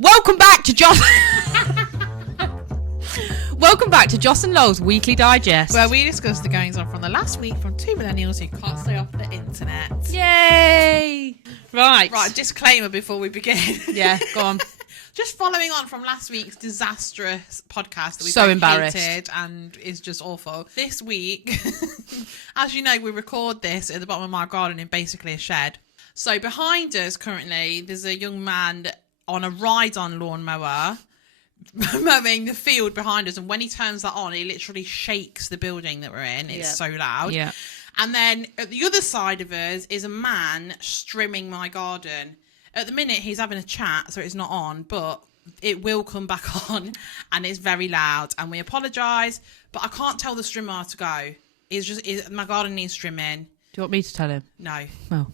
Welcome back to Joss. Welcome back to Joss and Lowell's Weekly Digest, where we discuss the goings on from the last week from two millennials who can't stay off the internet. Yay! Right, disclaimer before we begin. Yeah, go on. Just following on from last week's disastrous podcast that we so both embarrassed hated and is just awful. This week, as you know, we record this at the bottom of my garden in basically a shed. So behind us currently, there's a young man on a ride-on lawnmower mowing the field behind us, and when he turns that on, he literally shakes the building that we're in. It's so loud. Yeah. And then at the other side of us is a man trimming my garden. At the minute, he's having a chat, so it's not on, but it will come back on, and it's very loud, and we apologise, but I can't tell the trimmer to go. My garden needs trimming. Do you want me to tell him? No. Oh.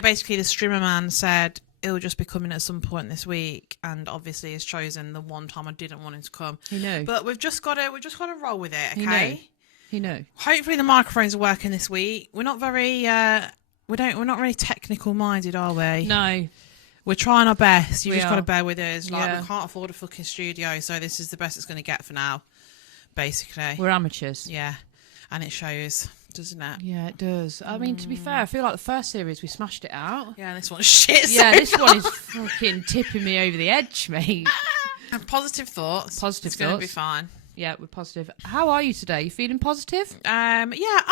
Basically, the trimmer man said he'll just be coming at some point this week, and obviously has chosen the one time I didn't want him to come. He knew. But we've just got to roll with it, okay? He knew. Hopefully the microphones are working this week. We're not very we're not really technical minded, are we? No. We're trying our best. You just got to bear with us. We Yeah. can't afford a fucking studio, so this is the best it's going to get for now, basically. We're amateurs. Yeah, and it shows, doesn't it? Yeah, it does. I mean, to be fair, I feel like the first series we smashed it out. Yeah, and this one's shit. Yeah, so this one is fucking tipping me over the edge, mate. And positive thoughts. It's going to be fine. Yeah, we're positive. How are you today? You feeling positive? Yeah,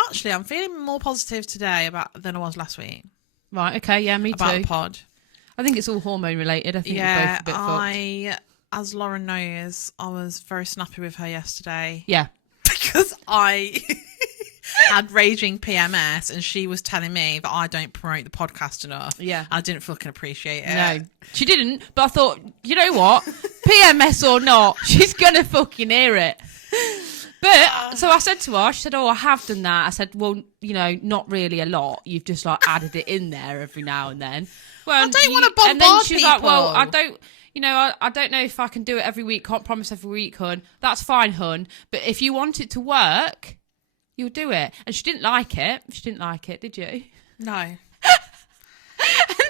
actually, I'm feeling more positive today than I was last week. Right, okay, yeah, me about too. The pod. I think it's all hormone related. I think we're both a bit fucked. As Lauren knows, I was very snappy with her yesterday. Yeah. Because I had raging PMS, and she was telling me that I don't promote the podcast enough. Yeah. I didn't fucking appreciate it. No, she didn't, but I thought, you know what? PMS or not, she's going to fucking hear it. But, so I said to her, she said, I have done that. I said, well, not really a lot. You've just added it in there every now and then. Well, I don't want to bombard And then she's people. like, well, I don't, I don't know if I can do it every week. Can't promise every week, hun. That's fine, hun. But if you want it to work, you'll do it. And she didn't like it. She didn't like it, did you? No. And then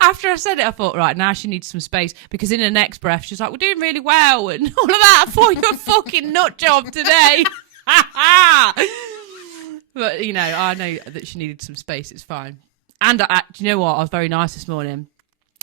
after I said it, I thought, right, now she needs some space, because in her next breath, she's like, we're doing really well and all of that. I thought, you're a fucking nut job today. But, I know that she needed some space. It's fine. And do you know what? I was very nice this morning.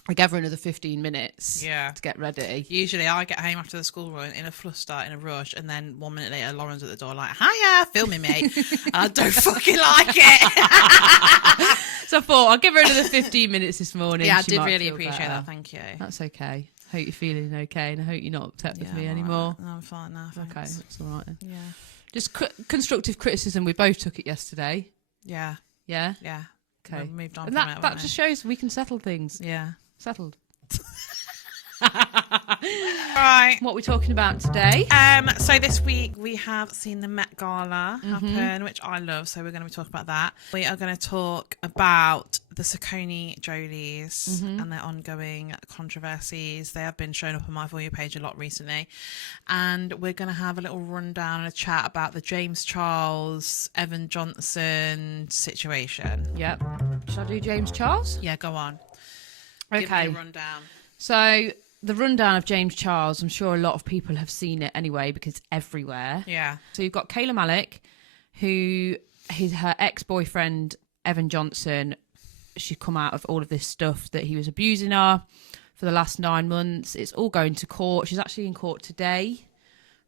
I gave her another 15 minutes to get ready. Usually I get home after the school run in a fluster, in a rush, and then 1 minute later Lauren's at the door like, hiya, filming me. I don't fucking like it. So I thought I'll give her another 15 minutes this morning. Yeah, I She did might really feel appreciate better. that. Thank you. That's okay. Hope you're feeling okay, and I hope you're not upset with me I'm anymore. Right. No, I'm fine now. Thanks. Okay, that's all right then. Yeah. Just constructive criticism. We both took it yesterday. Yeah. Yeah? Yeah. Okay. We moved on And from that just shows we can settle things. Yeah. Settled. Right. What are we talking about today? So this week we have seen the Met Gala happen, which I love, so we're going to be talking about that. We are going to talk about the Saccone Jolys and their ongoing controversies. They have been showing up on my For You page a lot recently. And we're going to have a little rundown and a chat about the James Charles, Evan Johnson situation. Yep. Shall I do James Charles? Yeah, go on. Okay. Give me a rundown. So the rundown of James Charles, I'm sure a lot of people have seen it anyway, because it's everywhere. Yeah. So you've got Kayla Malecc, who her ex-boyfriend, Evan Johnson, she'd come out of all of this stuff that he was abusing her for the last 9 months. It's all going to court. She's actually in court today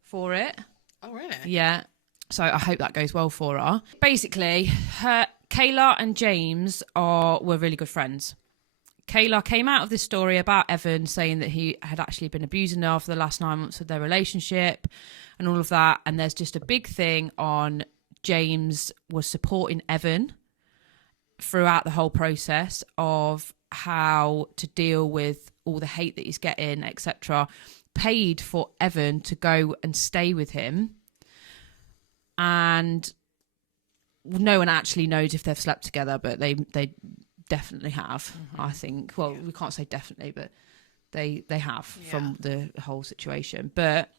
for it. Oh, really? Yeah. So I hope that goes well for her. Basically, Kayla and James were really good friends. Kayla came out of this story about Evan saying that he had actually been abusing her for the last 9 months of their relationship and all of that. And there's just a big thing on James was supporting Evan throughout the whole process of how to deal with all the hate that he's getting, etc. Paid for Evan to go and stay with him. And no one actually knows if they've slept together, but they definitely have, I think. Well, we can't say definitely, but they have from the whole situation. But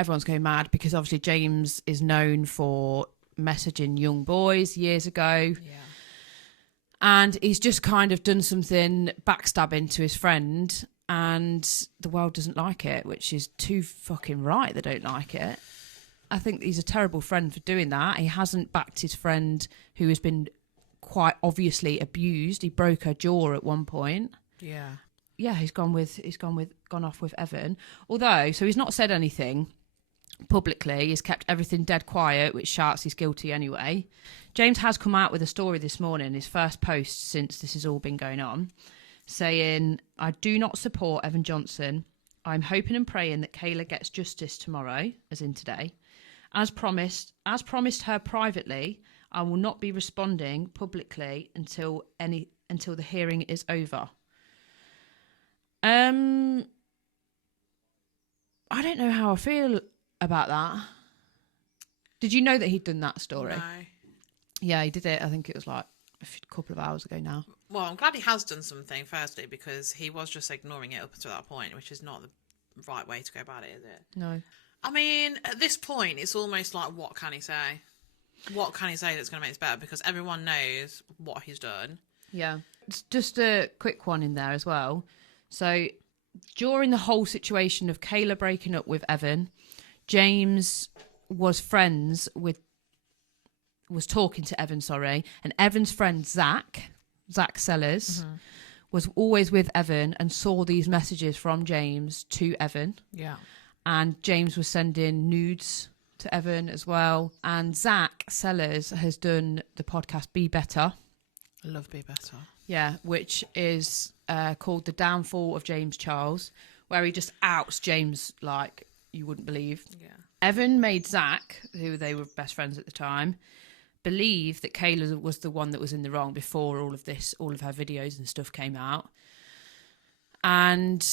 everyone's going mad because obviously James is known for messaging young boys years ago. Yeah. And he's just kind of done something backstabbing to his friend and the world doesn't like it, which is too fucking right. They don't like it. I think he's a terrible friend for doing that. He hasn't backed his friend who has been quite obviously abused. He broke her jaw at one point. Yeah, he's gone off with Evan. Although, so he's not said anything publicly. He's kept everything dead quiet, which shouts he's guilty anyway. James has come out with a story this morning, his first post since this has all been going on, saying, "I do not support Evan Johnson. I'm hoping and praying that Kayla gets justice tomorrow," as in today. As promised her privately, I will not be responding publicly until the hearing is over. I don't know how I feel about that. Did you know that he'd done that story? No. Yeah, he did it. I think it was like a couple of hours ago now. Well, I'm glad he has done something, firstly, because he was just ignoring it up until that point, which is not the right way to go about it, is it? No. I mean, at this point, it's almost like, what can he say? What can he say that's going to make this better? Because everyone knows what he's done. Yeah. It's just a quick one in there as well. So, during the whole situation of Kayla breaking up with Evan, James was talking to Evan, and Evan's friend Zach Sellers, was always with Evan and saw these messages from James to Evan. Yeah. And James was sending nudes to Evan as well. And Zach Sellers has done the podcast Be Better. I love Be Better. Yeah, which is called The Downfall of James Charles, where he just outs James like you wouldn't believe. Yeah. Evan made Zach, who they were best friends at the time, believe that Kayla was the one that was in the wrong before all of her videos and stuff came out. And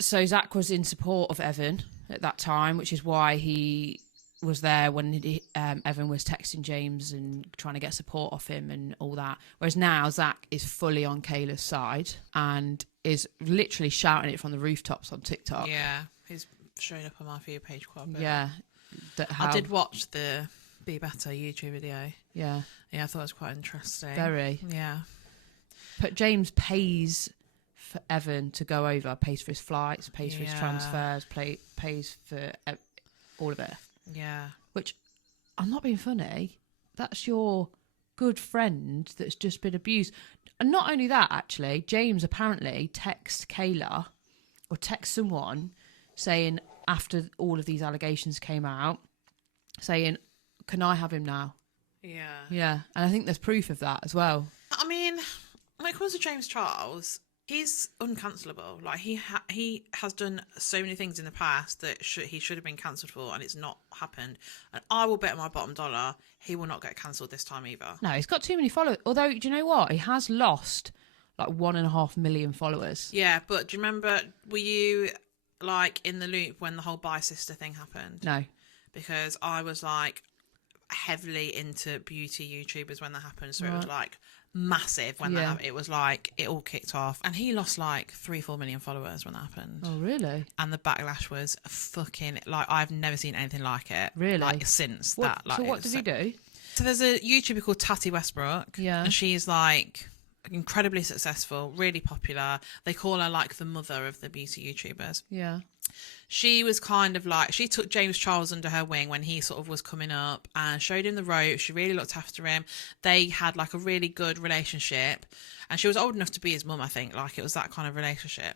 so Zach was in support of Evan at that time, which is why he was there when Evan was texting James and trying to get support off him and all that. Whereas now Zach is fully on Kayla's side and is literally shouting it from the rooftops on TikTok. Yeah, he's showing up on my For You page quite a bit. Yeah. I did watch the Be Better YouTube video. Yeah. Yeah, I thought it was quite interesting. Very. Yeah. But James pays for Evan to go over, pays for his flights, pays for his transfers, pays for all of it. Yeah. Which, I'm not being funny, that's your good friend that's just been abused. And not only that, actually, James apparently texts Kayla or texts someone saying, after all of these allegations came out, saying, "Can I have him now?" Yeah. Yeah. And I think there's proof of that as well. I mean, when it comes to James Charles, he's uncancelable. Like, he has done so many things in the past that he should have been cancelled for, and it's not happened. And I will bet my bottom dollar he will not get cancelled this time either. No, he's got too many followers. Although, do you know what? He has lost like 1.5 million followers. Yeah, but do you remember, were you like in the loop when the whole Bi Sister thing happened? No. Because I was like heavily into beauty YouTubers when that happened. So It was like massive when that happened. It was like it all kicked off. And he lost like 3-4 million followers when that happened. Oh, really? And the backlash was fucking, like, I've never seen anything like it. Really? Like, since that. Like, so what did he do? So there's a YouTuber called Tati Westbrook. Yeah. And she's like incredibly successful, really popular. They call her like the mother of the beauty YouTubers. Yeah. She was kind of like, she took James Charles under her wing when he sort of was coming up and showed him the ropes. She really looked after him. They had like a really good relationship, and she was old enough to be his mum, I think. Like, it was that kind of relationship.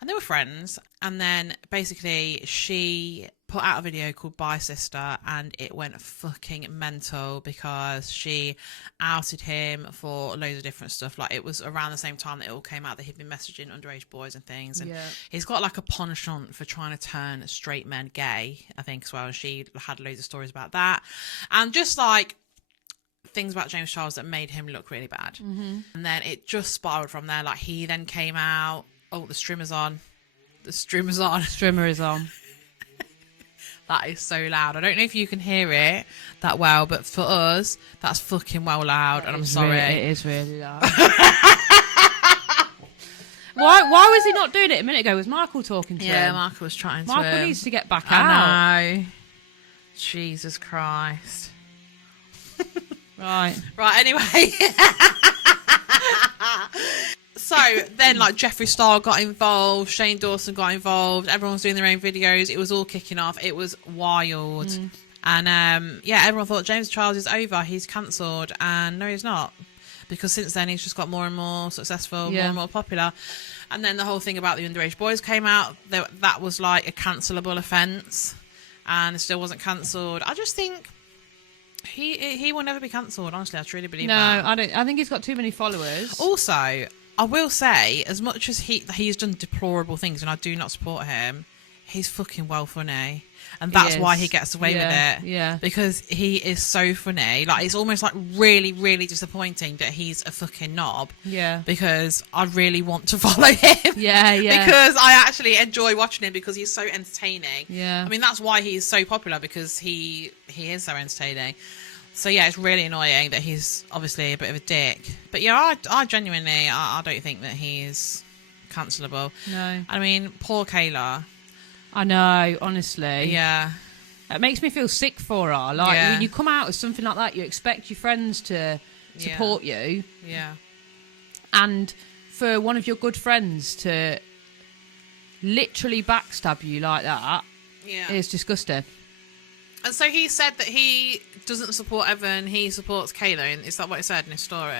And they were friends. And then basically she put out a video called Bi Sister, and it went fucking mental because she outed him for loads of different stuff. Like, it was around the same time that it all came out that he'd been messaging underage boys and things. And he's got like a penchant for trying to turn straight men gay, I think, as well. And she had loads of stories about that. And just like things about James Charles that made him look really bad. Mm-hmm. And then it just spiraled from there. Like, he then came out. Oh, the strimmer's on. The strimmer's on. Strimmer is on. That is so loud. I don't know if you can hear it that well, but for us, that's fucking well loud, and I'm sorry. It is really loud. Why was he not doing it a minute ago? Was Michael talking to him? Yeah, Michael was trying to. Michael needs to get back out. I know. Jesus Christ. Right. Right, anyway. So then, like, Jeffree Star got involved, Shane Dawson got involved, everyone's doing their own videos. It was all kicking off. It was wild. And yeah, everyone thought James Charles is over. He's cancelled. And no, he's not. Because since then, he's just got more and more successful, more and more popular. And then the whole thing about the underage boys came out. That was like a cancelable offence. And it still wasn't cancelled. I just think he will never be cancelled. Honestly, I truly believe that. No, I don't. I think he's got too many followers. Also, I will say, as much as he's done deplorable things, and I do not support him, he's fucking well funny. And that's why he gets away with it. Yeah. Because he is so funny. Like, it's almost like really, really disappointing that he's a fucking knob. Yeah. Because I really want to follow him. Yeah. Because I actually enjoy watching him because he's so entertaining. Yeah. I mean, that's why he's so popular, because he is so entertaining. So yeah, it's really annoying that he's obviously a bit of a dick. But yeah, I genuinely, I don't think that he's cancelable. No. I mean, poor Kayla. I know, honestly. Yeah. It makes me feel sick for her. Like, when you come out with something like that, you expect your friends to support you. Yeah. And for one of your good friends to literally backstab you like that is disgusting. And so he said that he doesn't support Evan, he supports Kayla. Is that what he said in his story?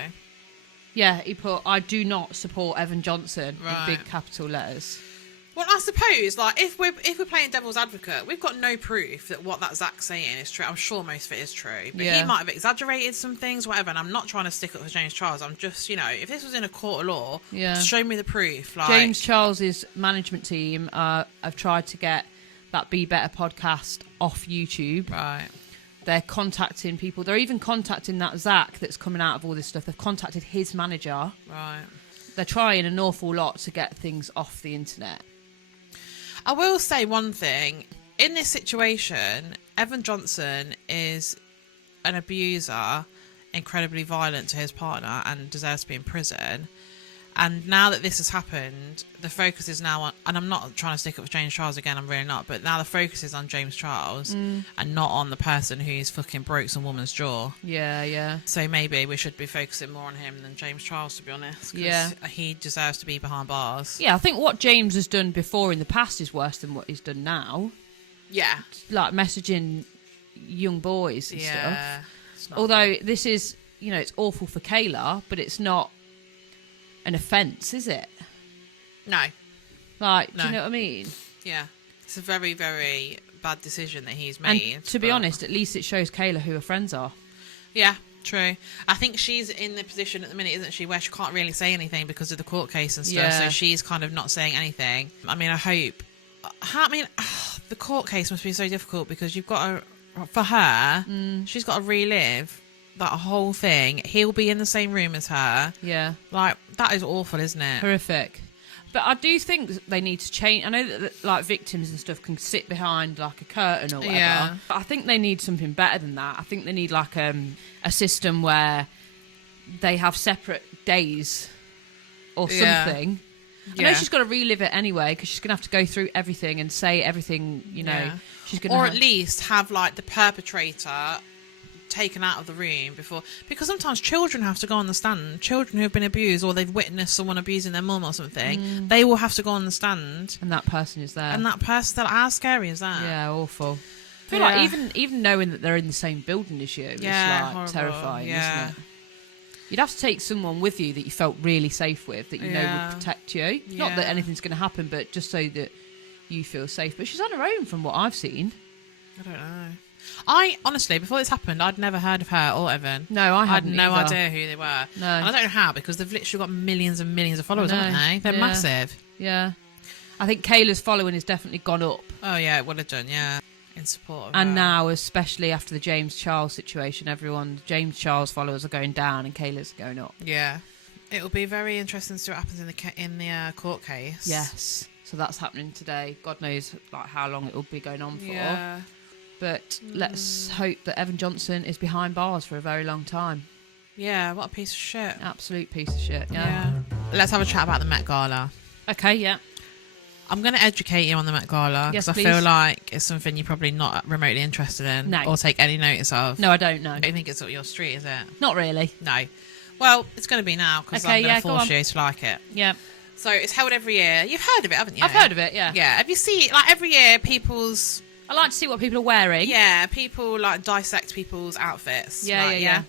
Yeah, he put, I do not support Evan Johnson Right. in big capital letters. Well, I suppose, like, if we're playing devil's advocate, we've got no proof that what that Zach's saying is true. I'm sure most of it is true, but he might have exaggerated some things, whatever. And I'm not trying to stick up for James Charles. I'm just, if this was in a court of law, show me the proof. Like, James Charles's management team have tried to get that Be Better podcast off YouTube. Right. They're contacting people. They're even contacting that Zach that's coming out of all this stuff. They've contacted his manager. Right. They're trying an awful lot to get things off the internet. I will say one thing. In this situation, Evan Johnson is an abuser, incredibly violent to his partner, and deserves to be in prison. And now that this has happened, the focus is now on, and I'm not trying to stick up for James Charles again, I'm really not, but now the focus is on James Charles and not on the person who's fucking broke some woman's jaw. Yeah. So maybe we should be focusing more on him than James Charles, to be honest. 'Cause he deserves to be behind bars. Yeah, I think what James has done before in the past is worse than what he's done now. Yeah. Like messaging young boys and Yeah. stuff. Although this is, it's awful for Kayla, but it's not an offence, is it? No. Like, do you know what I mean? Yeah. It's a very, very bad decision that he's made. And to be honest, at least it shows Kayla who her friends are. Yeah, true. I think she's in the position at the minute, isn't she, where she can't really say anything because of the court case and stuff. Yeah. So she's kind of not saying anything. I mean, I hope. The court case must be so difficult because you've got to, for her, she's got to relive that whole thing. He'll be in the same room as her. Yeah. Like, that is awful, isn't it? Horrific. But I do think they need to change. I know that like victims and stuff can sit behind like a curtain or whatever. Yeah. But I think they need something better than that. I think they need like a system where they have separate days or something. I know she's got to relive it anyway because she's going to have to go through everything and say everything, She's going to or at least have like the perpetrator taken out of the room before, because sometimes children have to go on the stand. Children who have been abused or they've witnessed someone abusing their mum or something, they will have to go on the stand, and that person is there. And that person, how scary is that? Yeah, awful. I feel like even knowing that they're in the same building as you is like horrible. terrifying, isn't it? You'd have to take someone with you that you felt really safe with, that you know would protect you. Not that anything's going to happen, but just so that you feel safe. But she's on her own from what I've seen. I don't know. I honestly, before this happened, I'd never heard of her or Evan. No, I hadn't. I had no either. idea who they were. No. And I don't know how, because they've literally got millions and millions of followers, haven't they? They're massive. Yeah. I think Kayla's following has definitely gone up. Oh, yeah, it would have done, yeah. In support of and her. now, especially after the James Charles situation, James Charles followers are going down and Kayla's going up. Yeah. It'll be very interesting to see what happens in the court case. Yes. So that's happening today. God knows like how long it'll be going on for. Yeah. But let's hope that Evan Johnson is behind bars for a very long time. Yeah, what a piece of shit. Absolute piece of shit, yeah. Let's have a chat about the Met Gala. Okay, yeah. I'm going to educate you on the Met Gala because Yes, I please. feel like it's something you're probably not remotely interested in No. or take any notice of. No, I don't know. I don't think it's up your street, is it? Not really. No. Well, it's going to be now because Okay, I'm going yeah, to go force on. you to like it. Yeah. So it's held every year. You've heard of it, haven't you? I've heard of it, yeah. Yeah. Have you seen, like, every year people's... I like to see what people are wearing. Yeah, people, like, dissect people's outfits. Yeah, like, yeah.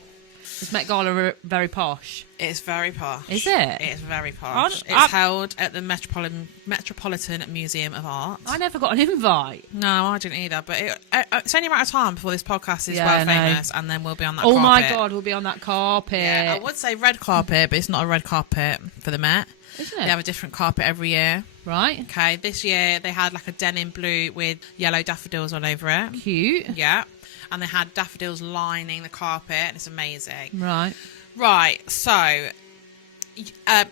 Is Met Gala very posh? It's very posh. Is it? It's very posh. It's held at the Metropolitan Museum of Art. I never got an invite. No, I didn't either. But it's only a matter of time before this podcast is Yeah, well I know. famous, and then we'll be on that Oh carpet. my God, we'll be on that carpet. Yeah, I would say red carpet, but it's not a red carpet for the Met. Isn't They it? have a different carpet every year. Right. Okay, this year they had like a denim blue with yellow daffodils all over it. Cute. Yeah. And they had daffodils lining the carpet, and it's amazing. Right. Right, so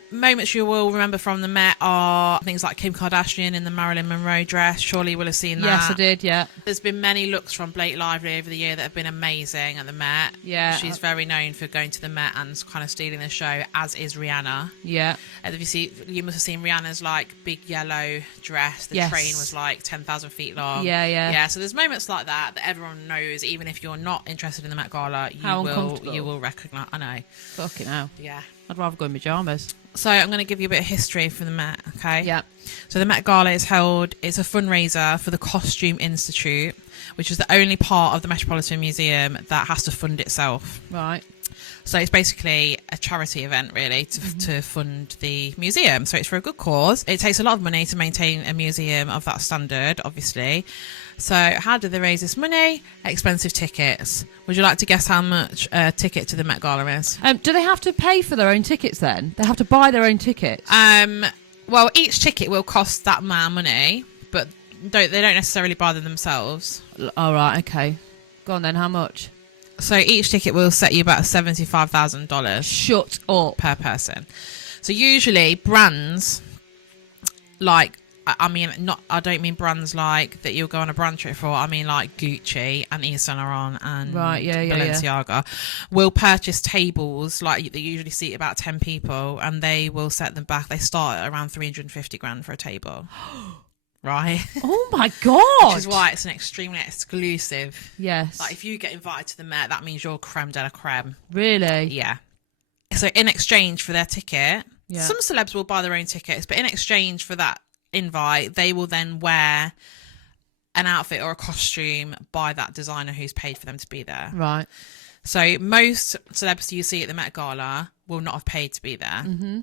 moments you will remember from the Met are things like Kim Kardashian in the Marilyn Monroe dress. Surely you will have seen that. Yes, I did, yeah. There's been many looks from Blake Lively over the year that have been amazing at the Met. Yeah. She's very known for going to the Met and kind of stealing the show, as is Rihanna. Yeah. And you must have seen Rihanna's like big yellow dress. The Yes. train was like 10,000 feet long. Yeah, yeah. Yeah, so there's moments like that everyone knows, even if you're not interested in the Met Gala, How uncomfortable. you will recognise. I know. Fucking hell. Yeah. I'd rather go in pyjamas. So I'm going to give you a bit of history for the Met, okay? Yeah. So the Met Gala it's a fundraiser for the Costume Institute, which is the only part of the Metropolitan Museum that has to fund itself. Right. So it's basically a charity event, really, to fund the museum. So it's for a good cause. It takes a lot of money to maintain a museum of that standard, obviously. So how do they raise this money? Expensive tickets. Would you like to guess how much a ticket to the Met Gala is? Do they have to pay for their own tickets then? They have to buy their own tickets? Well, each ticket will cost that amount of money, but they don't necessarily buy them themselves. All right, okay. Go on then, how much? So each ticket will set you about $75,000 Shut up. per person. So usually brands, like, I don't mean brands like that you'll go on a brand trip for. I mean like Gucci and Yves Saint Laurent and Balenciaga will purchase tables, like they usually seat about 10 people, and they will set them back. They start at around 350 grand for a table. Right. Oh my God. Which is why it's an extremely exclusive. Yes. Like if you get invited to the Met, that means you're creme de la creme. Really? Yeah. So in exchange for their ticket, Yeah. some celebs will buy their own tickets, but in exchange for that invite, they will then wear an outfit or a costume by that designer who's paid for them to be there. Right. So most celebs you see at the Met Gala will not have paid to be there. Mm-hmm.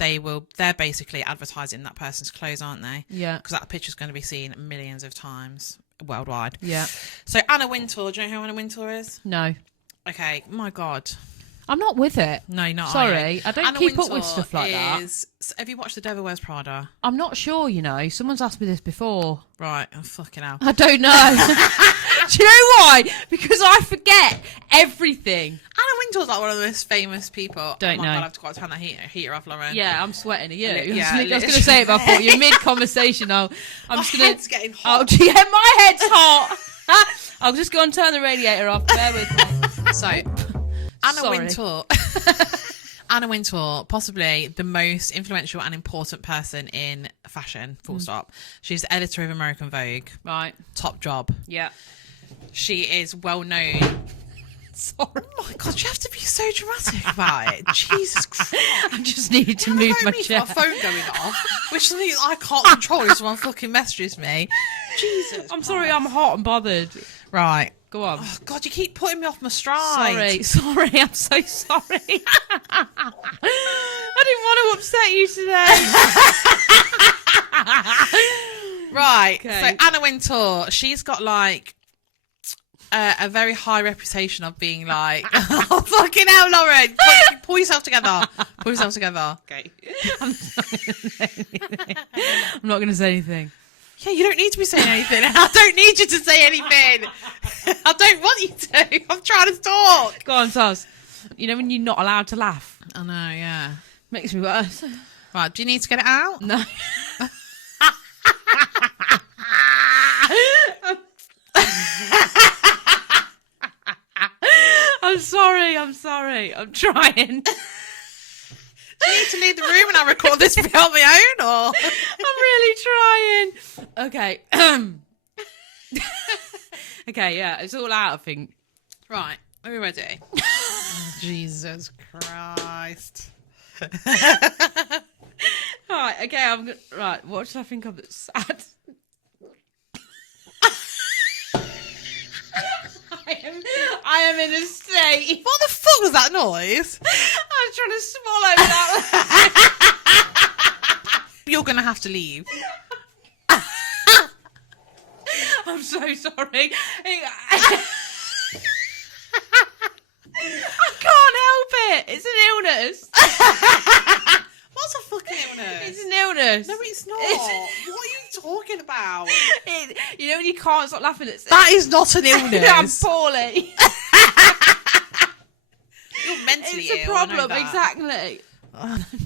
They're basically advertising that person's clothes, aren't they? Yeah. Because that picture's going to be seen millions of times worldwide. Yeah. So Anna Wintour, do you know who Anna Wintour is? No. Okay, my God. I'm not with it. No, not Sorry, you. I don't Anna keep up Wintour with stuff like that. Have you watched The Devil Wears Prada? I'm not sure, you know. Someone's asked me this before. Right, oh, fucking hell. I don't know. Do you know why? Because I forget everything. Anna Wintour's like one of the most famous people. Don't oh my know. God, I have to go turn that heater off, Lauren. Yeah, I'm sweating at you. Yeah, I was going to say it, but I thought you're mid-conversation. I'm just going to... head's getting hot. Oh, yeah, my head's hot. I'll just go and turn the radiator off. Bear with me. So, Anna Sorry. Wintour. Anna Wintour, possibly the most influential and important person in fashion, full stop. She's the editor of American Vogue. Right. Top job. Yeah. She is well known. Sorry. Oh my God, you have to be so dramatic about it. Jesus Christ. I just needed to move my chair. My phone going off, which is something I can't control if someone fucking messages me. Jesus. I'm sorry, I'm hot and bothered. Right. Go on. Oh God, you keep putting me off my stride. Sorry, I'm so sorry. I didn't want to upset you today. Right. Okay. So Anna Wintour, she's got like a very high reputation of being like, oh fucking hell, Lauren, pull yourself together. Pull yourself together. Okay. I'm not going to say anything. Yeah, you don't need to be saying anything. I don't need you to say anything. I don't want you to. I'm trying to talk. Go on, Taz. You know when you're not allowed to laugh? I know, yeah. Makes me worse. Right, do you need to get it out? No. I'm sorry. I'm trying. Do you need to leave the room and I record this on my own, or? I'm really trying. Okay. Okay, yeah, it's all out, I think. Right, are we ready? Jesus Christ. Right, okay, right, what should I think of that's sad? I am in a state. What the fuck was that noise? I was trying to swallow that. You're going to have to leave. I'm so sorry. I can't help it. It's an illness. What's a fucking illness? It's an illness. No, it's not. What are you talking about? You know when you can't stop laughing at That is not an illness. I'm poorly. You're mentally It's a ill, I know problem, that. exactly.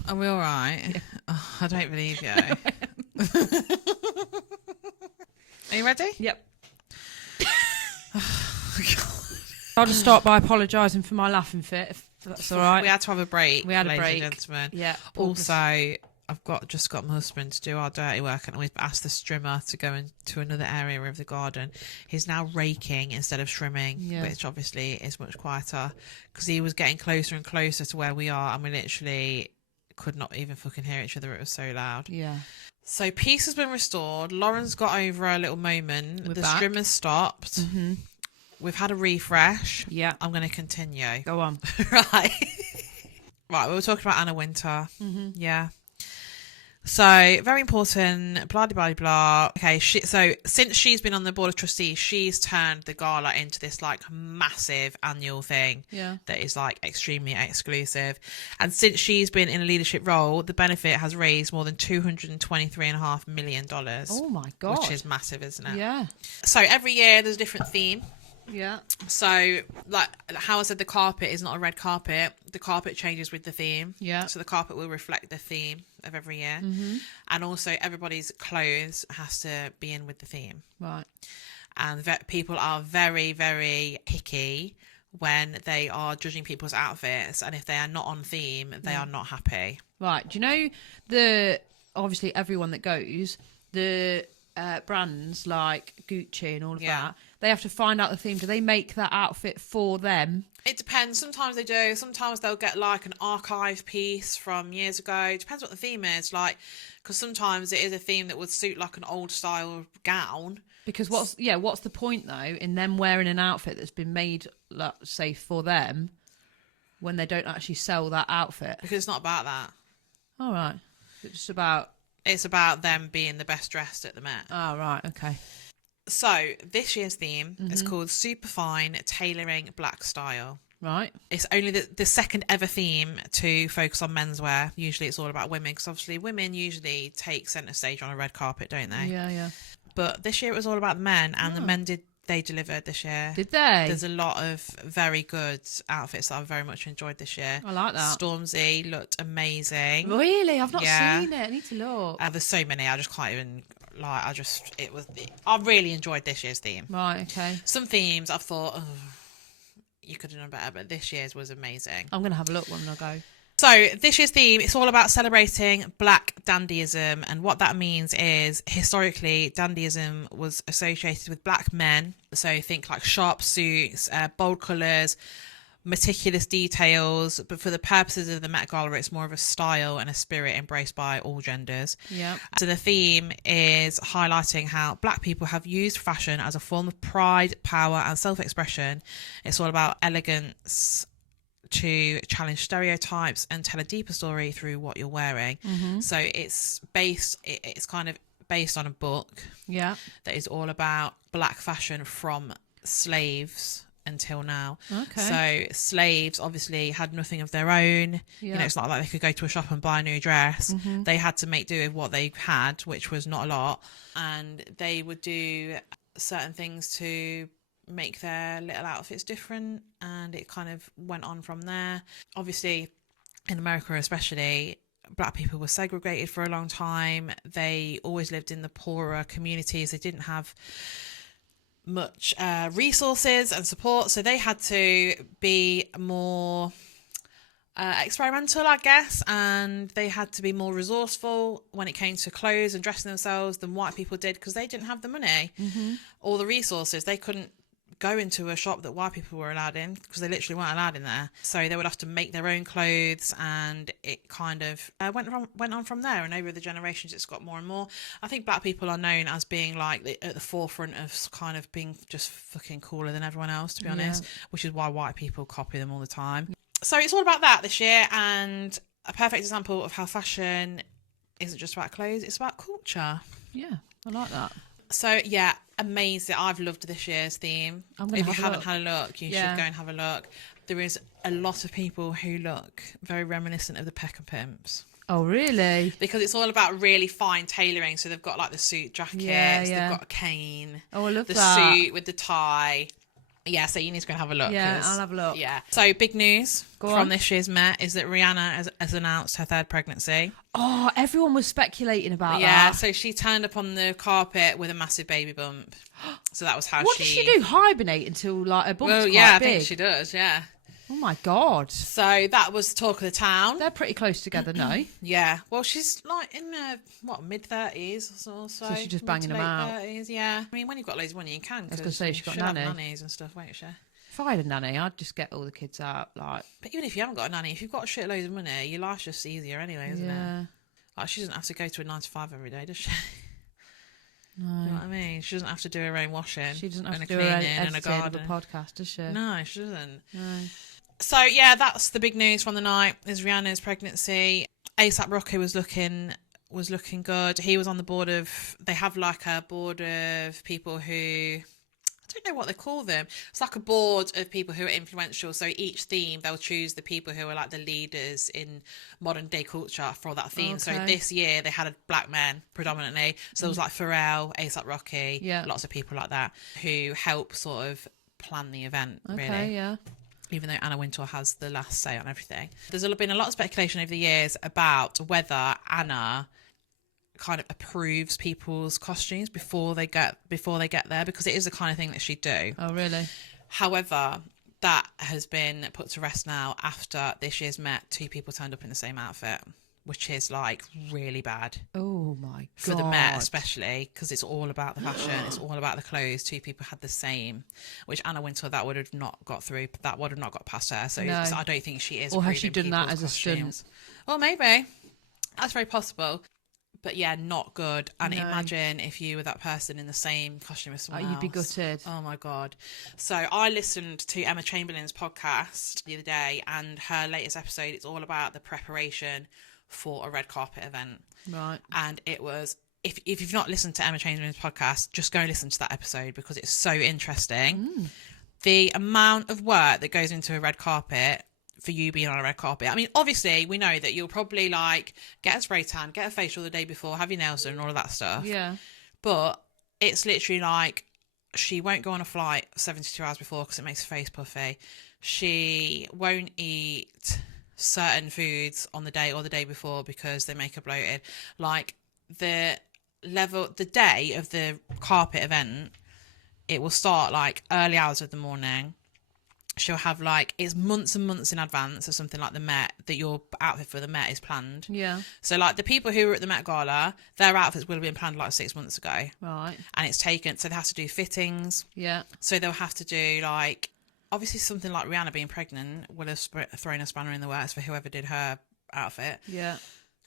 Are we all right? Yeah. Oh, I don't believe you. Are you ready? Yep. I'll just start by apologising for my laughing fit, if that's all right. We had to have a break. We had a ladies break. and gentlemen. Yeah. Also, I've just got my husband to do our dirty work, and we've asked the strimmer to go into another area of the garden. He's now raking instead of trimming, which obviously is much quieter, because he was getting closer and closer to where we are, and we literally could not even fucking hear each other. It was so loud. Yeah. So peace has been restored. Lauren's got over a little moment. We're the back. strimmer's stopped. Mm-hmm. We've had a refresh. Yeah. I'm going to continue. Go on. Right. Right, we were talking about Anna Wintour. Mm-hmm. Yeah. So, very important, blah, blah, blah, blah. Okay, so since she's been on the board of trustees, she's turned the gala into this, like, massive annual thing that is, like, extremely exclusive. And since she's been in a leadership role, the benefit has raised more than $223.5 million. Oh, my God. Which is massive, isn't it? Yeah. So, every year there's a different theme. Yeah. So, like how I said, the carpet is not a red carpet. The carpet changes with the theme. Yeah. So the carpet will reflect the theme of every year. Mm-hmm. And also everybody's clothes has to be in with the theme. Right. And people are very, very picky when they are judging people's outfits. And if they are not on theme, they are not happy. Right. Do you know obviously everyone that goes, the brands like Gucci and all of that, they have to find out the theme. Do they make that outfit for them? It depends. Sometimes they do. Sometimes they'll get like an archive piece from years ago. It depends what the theme is. Like, because sometimes it is a theme that would suit like an old style gown. Because what's the point though in them wearing an outfit that's been made, let's say, for them, when they don't actually sell that outfit? Because it's not about that. All right. It's about them being the best dressed at the Met. Oh, right. Okay. So this year's theme is called Superfine Tailoring Black Style. Right. It's only the second ever theme to focus on menswear. Usually it's all about women, because obviously women usually take centre stage on a red carpet, don't they? Yeah, yeah. But this year it was all about the men, and the men they delivered this year. Did they? There's a lot of very good outfits that I've very much enjoyed this year. I like that. Stormzy looked amazing. Really? I've not seen it. I need to look. There's so many. I just can't even I really enjoyed this year's theme. Right. Okay. Some themes I've thought, oh, you could have done better, but this year's was amazing. I'm gonna have a look when I go. So this year's theme, it's all about celebrating black dandyism, and what that means is historically dandyism was associated with black men. So think like sharp suits, bold colours, meticulous details, but for the purposes of the Met Gala, it's more of a style and a spirit embraced by all genders. Yeah. So the theme is highlighting how black people have used fashion as a form of pride, power and self-expression. It's all about elegance to challenge stereotypes and tell a deeper story through what you're wearing. Mm-hmm. So it's kind of based on a book that is all about black fashion from slaves until now. Okay. So slaves obviously had nothing of their own. You know, it's not like they could go to a shop and buy a new dress. Mm-hmm. They had to make do with what they had, which was not a lot, and they would do certain things to make their little outfits different, and it kind of went on from there. Obviously in America especially, black people were segregated for a long time. They always lived in the poorer communities. They didn't have much resources and support, so they had to be more experimental, I guess, and they had to be more resourceful when it came to clothes and dressing themselves than white people did, because they didn't have the money or the resources. They couldn't go into a shop that white people were allowed in, because they literally weren't allowed in there. So they would have to make their own clothes, and it kind of went on from there. And over the generations, it's got more and more. I think black people are known as being like at the forefront of kind of being just fucking cooler than everyone else, to be honest, which is why white people copy them all the time. So it's all about that this year, and a perfect example of how fashion isn't just about clothes, it's about culture. Yeah, I like that. So yeah, amazing. I've loved this year's theme. If you haven't had a look, you should go and have a look. There is a lot of people who look very reminiscent of the Pecker Pimps. Oh, really? Because it's all about really fine tailoring. So they've got like the suit jackets, they've got a cane. Oh, I love the that. suit with the tie. Yeah, so you need to go and have a look. Yeah, I'll have a look. Yeah. So big news from this year's Met is that Rihanna has announced her third pregnancy. Oh, everyone was speculating about that. Yeah, so she turned up on the carpet with a massive baby bump. So that was how What does she do? Hibernate until like her bump's quite big? I think she does, yeah. Oh my God. So that was the talk of the town. They're pretty close together, no? Yeah. Well, she's like in her, mid-30s or so. So she's just banging them out. 30s, yeah. I mean, when you've got loads of money, you can. I was going to say, she's got a nanny. Nannies and stuff, won't she? If I had a nanny, I'd just get all the kids out. But even if you haven't got a nanny, if you've got a shitload of money, your life's just easier anyway, isn't it? Like, she doesn't have to go to a 9 to 5 every day, does she? No. You know what I mean? She doesn't have to do her own washing. She doesn't have to do do her own cleaning and a editing of garden. a podcast, does she? No, she doesn't. No. So yeah, that's the big news from the night, is Rihanna's pregnancy. A$AP Rocky was looking good. He was on the board of, they have like a board of people who, I don't know what they call them. It's like a board of people who are influential. So each theme, they'll choose the people who are like the leaders in modern day culture for that theme. Okay. So this year they had a black man predominantly. So there was like Pharrell, A$AP Rocky, lots of people like that who help sort of plan the event, really. Yeah. Even though Anna Wintour has the last say on everything. There's been a lot of speculation over the years about whether Anna kind of approves people's costumes before they get there, because it is the kind of thing that she'd do. Oh, really? However, that has been put to rest now after this year's Met. 2 people turned up in the same outfit, which is like really bad. Oh my God. For the Met especially, because it's all about the fashion, it's all about the clothes. 2 people had the same, which Anna Wintour, that would have not got through, that would have not got past her. So I don't think she is. Or has she done that as a stunt? Well, maybe. That's very possible. But yeah, not good. And imagine if you were that person in the same costume as someone else. You'd be gutted. Oh my God. So I listened to Emma Chamberlain's podcast the other day, and her latest episode, it's all about the preparation for a red carpet event. Right. And it was, if you've not listened to Emma Chamberlain's podcast, just go and listen to that episode, because it's so interesting. The amount of work that goes into a red carpet for you being on a red carpet. I mean, obviously we know that you'll probably like get a spray tan, get a facial the day before, have your nails done and all of that stuff. Yeah. But it's literally like, she won't go on a flight 72 hours before because it makes her face puffy. She won't eat certain foods on the day or the day before because they make her bloated. Like the day of the carpet event, it will start like early hours of the morning. She'll have like, it's months and months in advance of something like the Met, that your outfit for the Met is planned. Yeah. So like the people who were at the Met Gala, their outfits will have been planned like 6 months ago. Right. And it's taken, so they have to do fittings. Yeah. So they'll have to do like, obviously something like Rihanna being pregnant will have thrown a spanner in the works for whoever did her outfit. Yeah.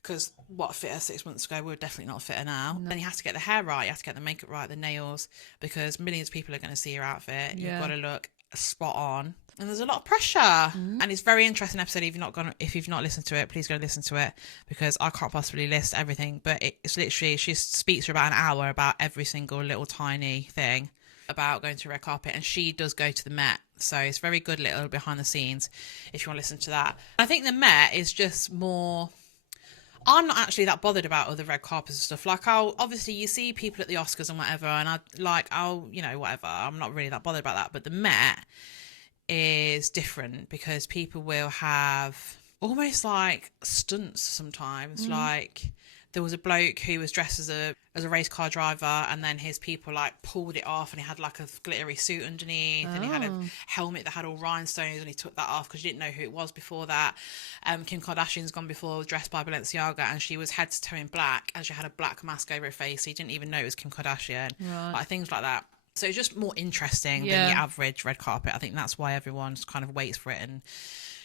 Because what fit her 6 months ago would definitely not fit her now. No. Then you have to get the hair right, you have to get the makeup right, the nails, because millions of people are going to see your outfit. Yeah. You've got to look spot on, and there's a lot of pressure. And it's a very interesting episode. If you've not listened to it, please go listen to it, because I can't possibly list everything, but it's literally, she speaks for about an hour about every single little tiny thing about going to a red carpet, and she does go to the Met, so it's very good little behind the scenes if you want to listen to that. I think the Met is just more, I'm not actually that bothered about other red carpets and stuff. Like, obviously you see people at the Oscars and whatever, and whatever. I'm not really that bothered about that. But the Met is different, because people will have almost like stunts sometimes. Like, there was a bloke who was dressed as a race car driver, and then his people like pulled it off, and he had like a glittery suit underneath, and he had a helmet that had all rhinestones, and he took that off because you didn't know who it was before that. Kim Kardashian's gone before, dressed by Balenciaga, and she was head to toe in black, and she had a black mask over her face, so you didn't even know it was Kim Kardashian. Right. Like things like that. So it's just more interesting than your average red carpet. I think that's why everyone's kind of waits for it and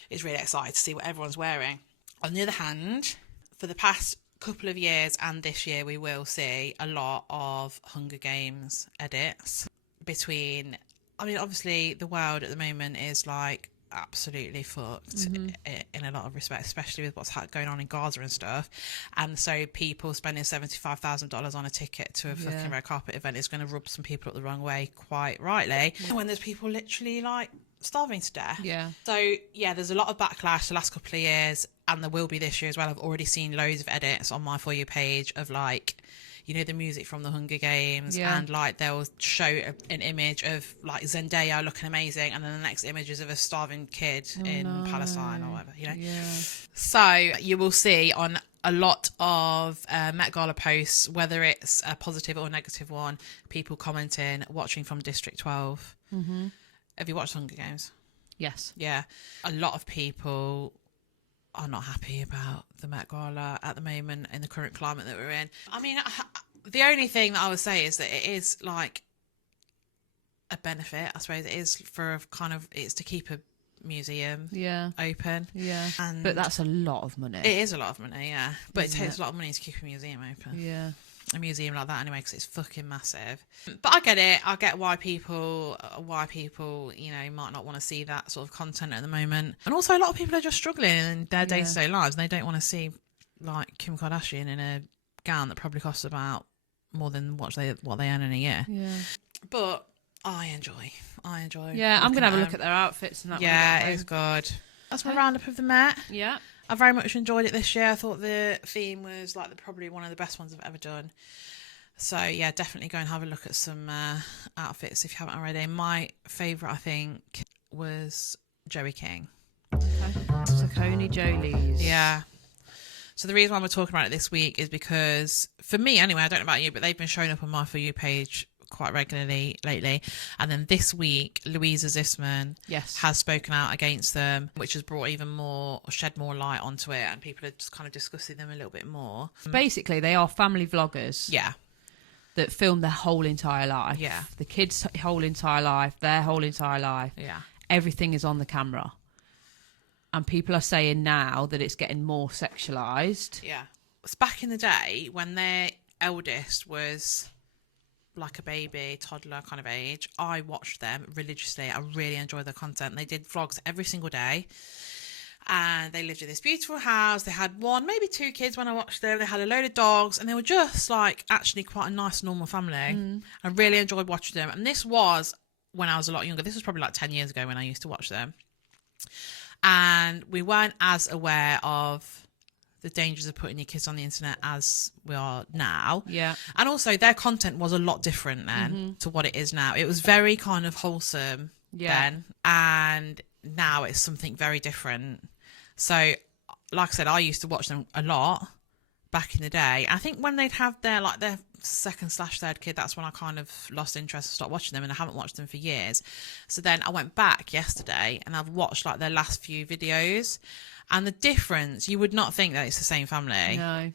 is really excited to see what everyone's wearing. On the other hand, for the past couple of years and this year, we will see a lot of Hunger Games edits between... I mean, obviously, the world at the moment is, like, absolutely fucked in a lot of respects, especially with what's going on in Gaza and stuff. And so people spending $75,000 on a ticket to a fucking red carpet event is going to rub some people up the wrong way, quite rightly, when there's people literally like starving to death. So there's a lot of backlash the last couple of years, and there will be this year as well. I've already seen loads of edits on my For You page of, like, you know, the music from the Hunger Games, and like they'll show an image of like Zendaya looking amazing, and then the next image is of a starving kid in Palestine or whatever, you know. So you will see on a lot of Met Gala posts, whether it's a positive or negative one, people commenting, watching from District 12. Have you watched Hunger Games? Yes. Yeah. A lot of people are not happy about the Met Gala at the moment in the current climate that we're in. I mean, the only thing that I would say is that it is like a benefit, I suppose. It is for kind of, it's to keep a museum open. And but that's a lot of money. It is a lot of money, but it takes a lot of money to keep a museum open. A museum like that anyway, because it's fucking massive. But I get it. I get why people, you know, might not want to see that sort of content at the moment. And also a lot of people are just struggling in their day-to-day lives, and they don't want to see like Kim Kardashian in a gown that probably costs about more than what they earn in a year. But I enjoy. Yeah, I'm gonna have a look at their outfits and that. Yeah, it's good. That's my roundup of the Met. Yeah. I very much enjoyed it this year. I thought the theme was like probably one of the best ones I've ever done. So yeah, definitely go and have a look at some outfits if you haven't already. My favourite, I think, was Joey King. Saccone Joly's. Yeah. So the reason why we're talking about it this week is because, for me anyway, I don't know about you, but they've been showing up on my For You page quite regularly lately, and then this week Louisa Zisman has spoken out against them, which has brought shed more light onto it, and people are just kind of discussing them a little bit more. Basically, they are family vloggers that film their whole entire life, the kids' whole entire life, their whole entire life, everything is on the camera, and people are saying now that it's getting more sexualized. It's back in the day when their eldest was like a baby, toddler kind of age. I watched them religiously. I really enjoyed their content. They did vlogs every single day, and they lived in this beautiful house. They had one, maybe two kids when I watched them. They had a load of dogs, and they were just like actually quite a nice, normal family. I really enjoyed watching them. And this was when I was a lot younger. This was probably like 10 years ago when I used to watch them. And we weren't as aware of the dangers of putting your kids on the internet as we are now. And also their content was a lot different then to what it is now. It was very kind of wholesome then, and now it's something very different. So like I said, I used to watch them a lot back in the day. I think when they'd have their second/third kid, that's when I kind of lost interest and stopped watching them, and I haven't watched them for years. So then I went back yesterday and I've watched like their last few videos, and the difference, you would not think that it's the same family. No.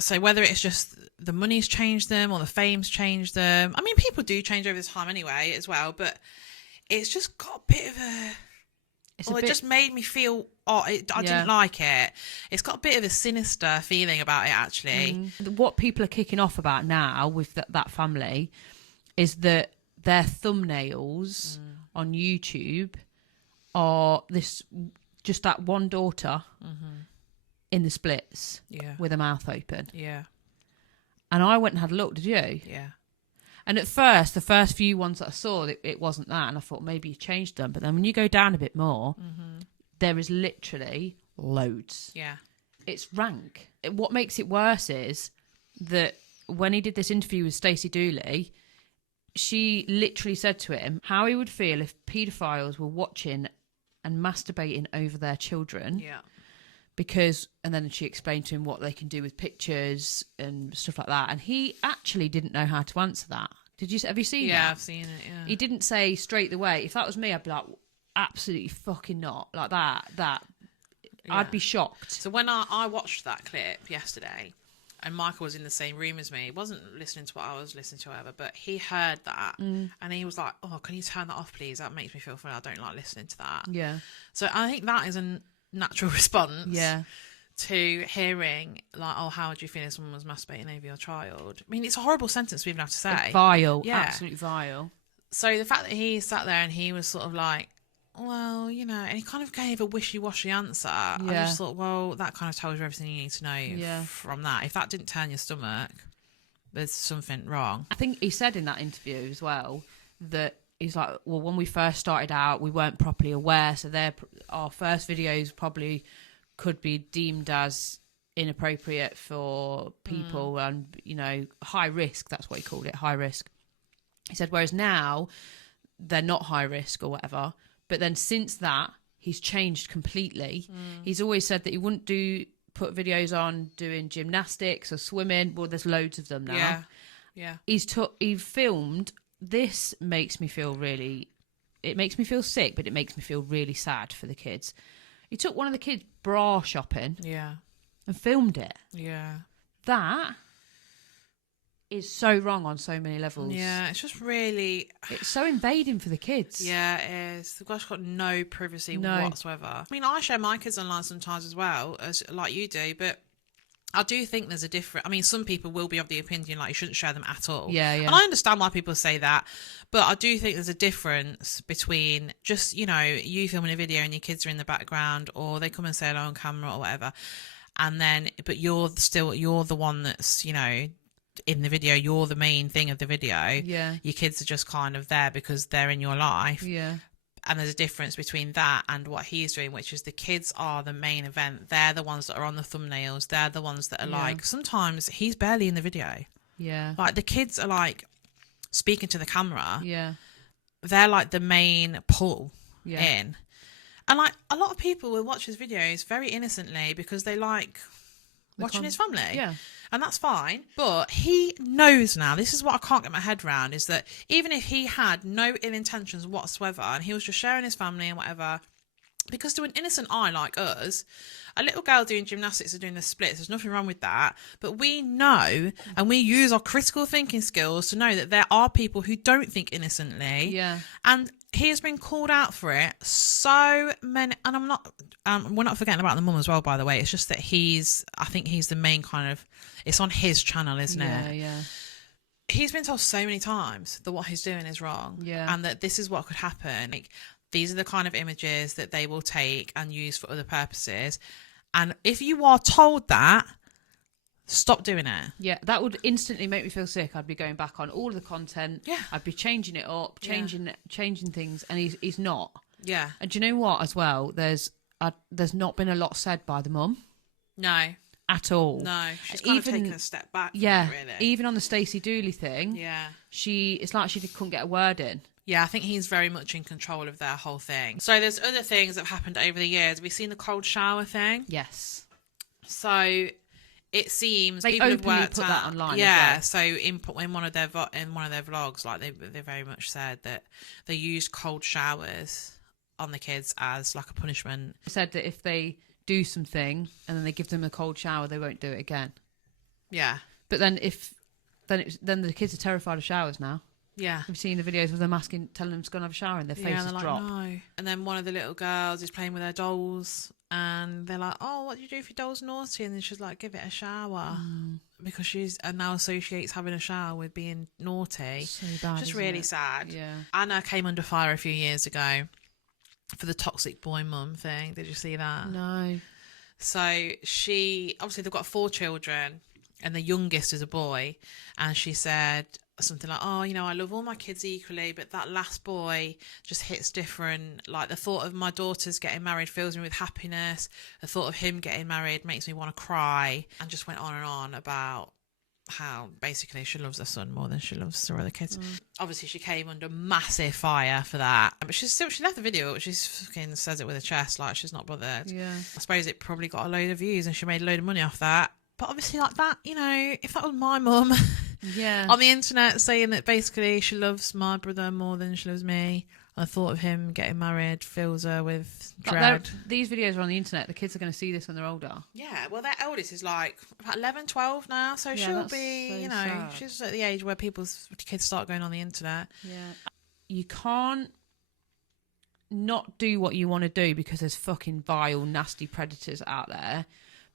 So whether it's just the money's changed them or the fame's changed them. I mean, people do change over time anyway as well, but it's just got a bit of a... It just made me feel... I didn't like it. It's got a bit of a sinister feeling about it, actually. What people are kicking off about now with that family is that their thumbnails on YouTube are just that one daughter in the splits with her mouth open. And I went and had a look, did you? And at first, the first few ones that I saw, it wasn't that. And I thought maybe you changed them. But then when you go down a bit more, there is literally loads. It's rank. What makes it worse is that when he did this interview with Stacey Dooley, she literally said to him how he would feel if paedophiles were watching and masturbating over their children. And then she explained to him what they can do with pictures and stuff like that. And he actually didn't know how to answer that. Have you seen that? Yeah, I've seen it, He didn't say straight away. If that was me, I'd be like, absolutely fucking not. Like that. I'd be shocked. So when I watched that clip yesterday, and Michael was in the same room as me. He wasn't listening to what I was listening to, whatever, but he heard that, and he was like, "Oh, can you turn that off, please? That makes me feel funny. I don't like listening to that." Yeah. So I think that is a natural response. Yeah. To hearing like, "Oh, how would you feel if someone was masturbating over your child?" I mean, it's a horrible sentence we even have to say. Vile. Yeah. Absolutely vile. So the fact that he sat there and he was sort of like, well, you know, and he kind of gave a wishy-washy answer. I just thought, well, that kind of tells you everything you need to know from that. If that didn't turn your stomach, there's something wrong. I think he said in that interview as well that he's like, well, when we first started out, we weren't properly aware, so our first videos probably could be deemed as inappropriate for people and, you know, high risk. That's what he called it, high risk. He said, whereas now they're not high risk or whatever. But then since that, he's changed completely. He's always said that he wouldn't put videos on doing gymnastics or swimming. Well, there's loads of them now. Yeah. He filmed. This makes me feel it makes me feel sick, but it makes me feel really sad for the kids. He took one of the kids bra shopping. Yeah. And filmed it. Yeah. That is so wrong on so many levels. Yeah, it's just really... It's so invading for the kids. Yeah, it is. They've got no privacy whatsoever. I mean, I share my kids online sometimes as well, as like you do, but I do think there's a different... I mean, some people will be of the opinion like you shouldn't share them at all. Yeah. And I understand why people say that, but I do think there's a difference between just, you know, you filming a video and your kids are in the background, or they come and say hello on camera or whatever, and then, but you're the one that's, you know, in the video, you're the main thing of the video. Yeah. Your kids are just kind of there because they're in your life. Yeah. And there's a difference between that and what he's doing, which is the kids are the main event. They're the ones that are on the thumbnails. They're the ones that are like, sometimes he's barely in the video. Yeah. Like the kids are like speaking to the camera. Yeah. They're like the main pull in. And like a lot of people will watch his videos very innocently because they like watching his family. Yeah. And that's fine. But he knows now, this is what I can't get my head around, is that even if he had no ill intentions whatsoever and he was just sharing his family and whatever, because to an innocent eye like us, a little girl doing gymnastics or doing the splits, there's nothing wrong with that. But we know, and we use our critical thinking skills to know that there are people who don't think innocently. Yeah. And he has been called out for it so many, and I'm not, we're not forgetting about the mum as well, by the way. It's just that I think he's the main kind of, it's on his channel, isn't it? Yeah. He's been told so many times that what he's doing is wrong. Yeah. And that this is what could happen. Like, these are the kind of images that they will take and use for other purposes. And if you are told that, stop doing it. Yeah, that would instantly make me feel sick. I'd be going back on all of the content. Yeah. I'd be changing it up, changing things, and he's not. Yeah. And do you know what? As well, there's not been a lot said by the mum. No. At all. No. She's kind of taken a step back. Yeah. From it, really. Even on the Stacey Dooley thing. Yeah. It's like she couldn't get a word in. Yeah, I think he's very much in control of their whole thing. So there's other things that have happened over the years. Have you seen the cold shower thing? Yes. So it seems they people openly have worked put out, that online. Yeah. As well. So in one of their vlogs, like they very much said that they used cold showers on the kids as like a punishment. They said that if they do something and then they give them a cold shower, they won't do it again. Yeah. But then then the kids are terrified of showers now. Yeah. I've seen the videos of them telling them to go and have a shower and their faces like, drop. No. And then one of the little girls is playing with her dolls and they're like, oh, what do you do if your doll's naughty? And then she's like, give it a shower. Because she's now associates having a shower with being naughty. So bad, just really sad. Yeah. Anna came under fire a few years ago for the toxic boy mum thing. Did you see that? No. So obviously they've got 4 children and the youngest is a boy. And she said something like, oh, you know, I love all my kids equally, but that last boy just hits different. Like the thought of my daughters getting married fills me with happiness. The thought of him getting married makes me want to cry. And just went on and on about how basically she loves her son more than she loves her other kids. Obviously she came under massive fire for that, but she left the video, but she fucking says it with her chest, like she's not bothered. Yeah. I suppose it probably got a load of views and she made a load of money off that. But obviously like that, you know, if that was my mum on the internet saying that basically she loves my brother more than she loves me, I thought of him getting married fills her with Like, dread. these videos are on the internet. The kids are going to see this when they're older. Yeah, well, their eldest is like about 11, 12 now, so Yeah, she'll that's be, so you know, sad. she's at the age where people's kids start going on the internet. Yeah. You can't not do what you want to do because there's fucking vile, nasty predators out there.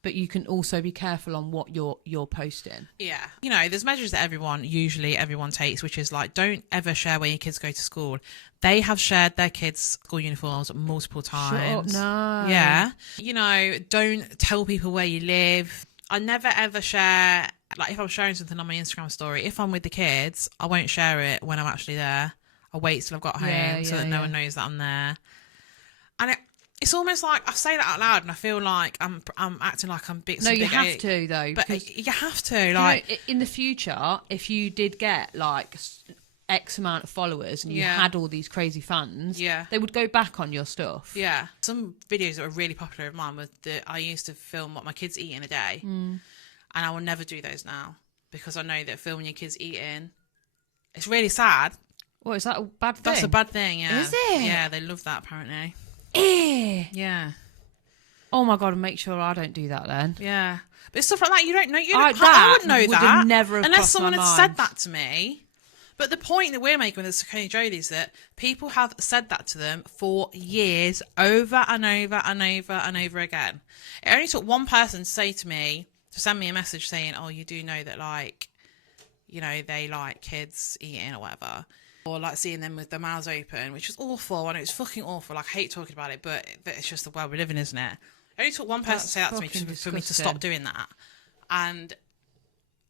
But you can also be careful on what you're posting. Yeah. You know, there's measures that everyone takes, which is like, don't ever share where your kids go to school. They have shared their kids' school uniforms multiple times. Shut up, no. Yeah. You know, don't tell people where you live. I never ever share, like if I'm sharing something on my Instagram story, if I'm with the kids, I won't share it when I'm actually there. I'll wait till I've got home so that no one knows that I'm there. And it's almost like I say that out loud and I feel like I'm acting like I'm big. No, you have to though. But you have to. Like, you know, in the future, if you did get like X amount of followers and you had all these crazy fans, they would go back on your stuff. Yeah. Some videos that were really popular of mine was that I used to film what my kids eat in a day. And I will never do those now because I know that filming your kids eating, it's really sad. What, is that a bad thing? That's a bad thing, yeah. Is it? Yeah, they love that apparently. Yeah. Oh my God, make sure I don't do that then. Yeah. But stuff like that, you don't know. I wouldn't know would that. Never have unless someone had said that to me. But the point that we're making with the Saccone Joly is that people have said that to them for years, over and over and over and over again. It only took one person to say to me, to send me a message saying, oh, you do know that, like, you know, they like kids eating or whatever. Or like seeing them with their mouths open, which is awful. I know it's fucking awful. Like, I hate talking about it, but it's just the world we live in, isn't it? It only took one person to say that to me for me to stop doing that. And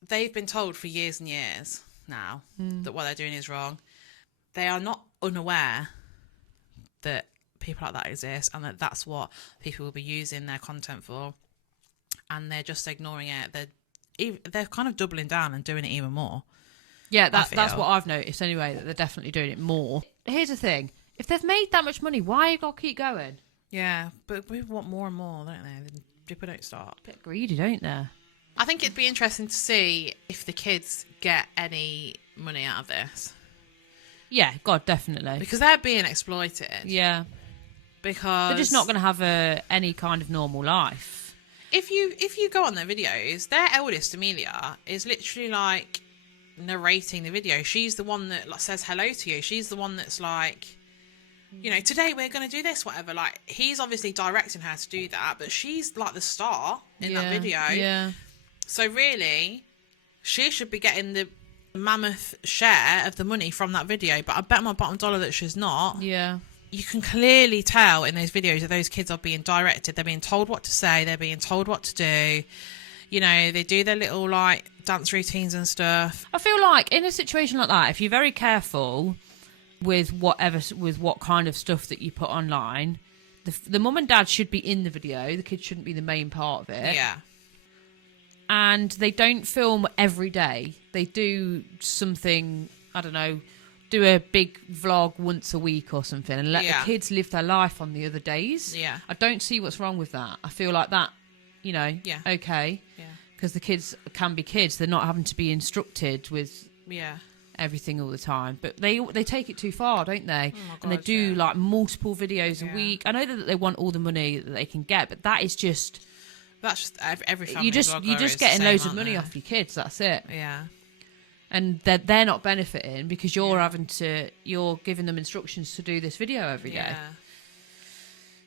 they've been told for years and years now that what they're doing is wrong. They are not unaware that people like that exist and that that's what people will be using their content for. And they're just ignoring it. They're kind of doubling down and doing it even more. Yeah, that's what I've noticed anyway, that they're definitely doing it more. Here's the thing. If they've made that much money, why you got to keep going? Yeah, but people want more and more, don't they? People don't stop. A bit greedy, don't they? I think it'd be interesting to see if the kids get any money out of this. Yeah, God, definitely. Because they're being exploited. Yeah. Because they're just not going to have any kind of normal life. If you go on their videos, their eldest, Amelia, is literally like narrating the video. She's the one that like, says hello to you. She's the one that's like, you know, today we're going to do this, whatever. Like, he's obviously directing her to do that, but she's like the star in that video. Yeah. So really, she should be getting the mammoth share of the money from that video. But I bet my bottom dollar that she's not. Yeah. You can clearly tell in those videos that those kids are being directed. They're being told what to say. They're being told what to do. You know, they do their little, like, dance routines and stuff. I feel like in a situation like that, if you're very careful with what kind of stuff that you put online, the mum and dad should be in the video. The kids shouldn't be the main part of it. Yeah. And they don't film every day. They do something, I don't know, do a big vlog once a week or something and let the kids live their life on the other days. Yeah. I don't see what's wrong with that. I feel like that, you know, okay. Yeah. Because the kids can be kids. They're not having to be instructed with Yeah. everything all the time. But they take it too far, don't they? Oh my God, and they do like multiple videos a week. I know that they want all the money that they can get, but that is just... That's just every family you're just getting loads of money off your kids. That's it. Yeah. And they're not benefiting because you're giving them instructions to do this video every day.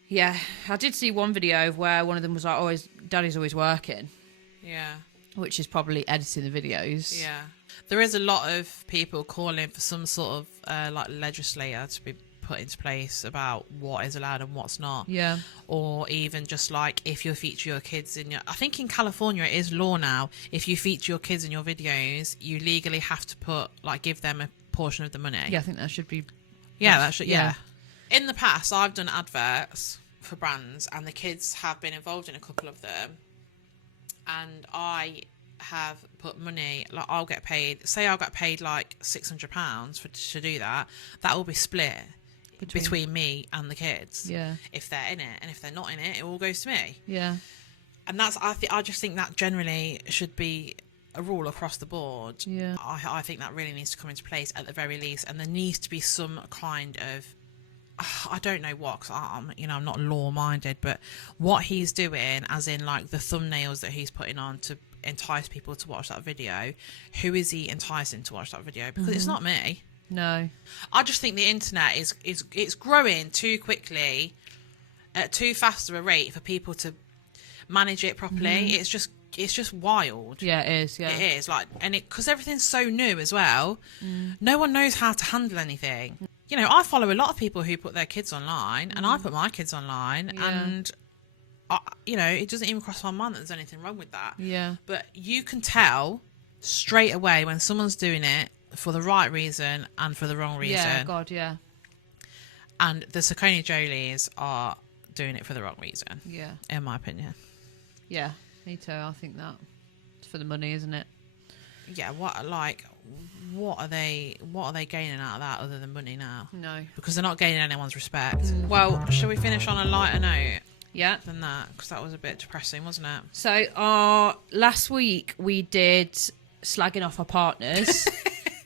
Yeah, I did see one video where one of them was like, Daddy's always working. Yeah. Which is probably editing the videos. Yeah. There is a lot of people calling for some sort of like legislator to be put into place about what is allowed and what's not. Yeah. Or even just like if you feature your kids in your... I think in California it is law now. If you feature your kids in your videos, you legally have to give them a portion of the money. Yeah, I think that should be... Yeah, that should... Yeah. In the past, I've done adverts for brands and the kids have been involved in a couple of them. And I have put money... Like, I'll get paid... Say I'll get paid like £600 to do that. That will be split between me and the kids. Yeah. If they're in it, and if they're not in it, it all goes to me. Yeah. And that's I just think that generally should be a rule across the board. Yeah. I think that really needs to come into place at the very least, and there needs to be some kind of I don't know what, 'cause I'm not law-minded, but what he's doing, as in like the thumbnails that he's putting on to entice people to watch that video, who is he enticing to watch that video? Because it's not me. No. I just think the internet it's growing too quickly at too fast of a rate for people to manage it properly. It's just wild. Yeah, it is. Yeah, it is, like, and because everything's so new as well, no one knows how to handle anything. You know, I follow a lot of people who put their kids online, and I put my kids online, and it doesn't even cross my mind that there's anything wrong with that. Yeah. But you can tell straight away when someone's doing it for the right reason and for the wrong reason. Yeah, God, yeah. And the Saccone Jolys are doing it for the wrong reason. Yeah. In my opinion. Yeah, me too. I think that it's for the money, isn't it? Yeah. What are they gaining out of that other than money now? No. Because they're not gaining anyone's respect. Well, shall we finish on a lighter note? Yeah. Than that, because that was a bit depressing, wasn't it? So last week we did slagging off our partners,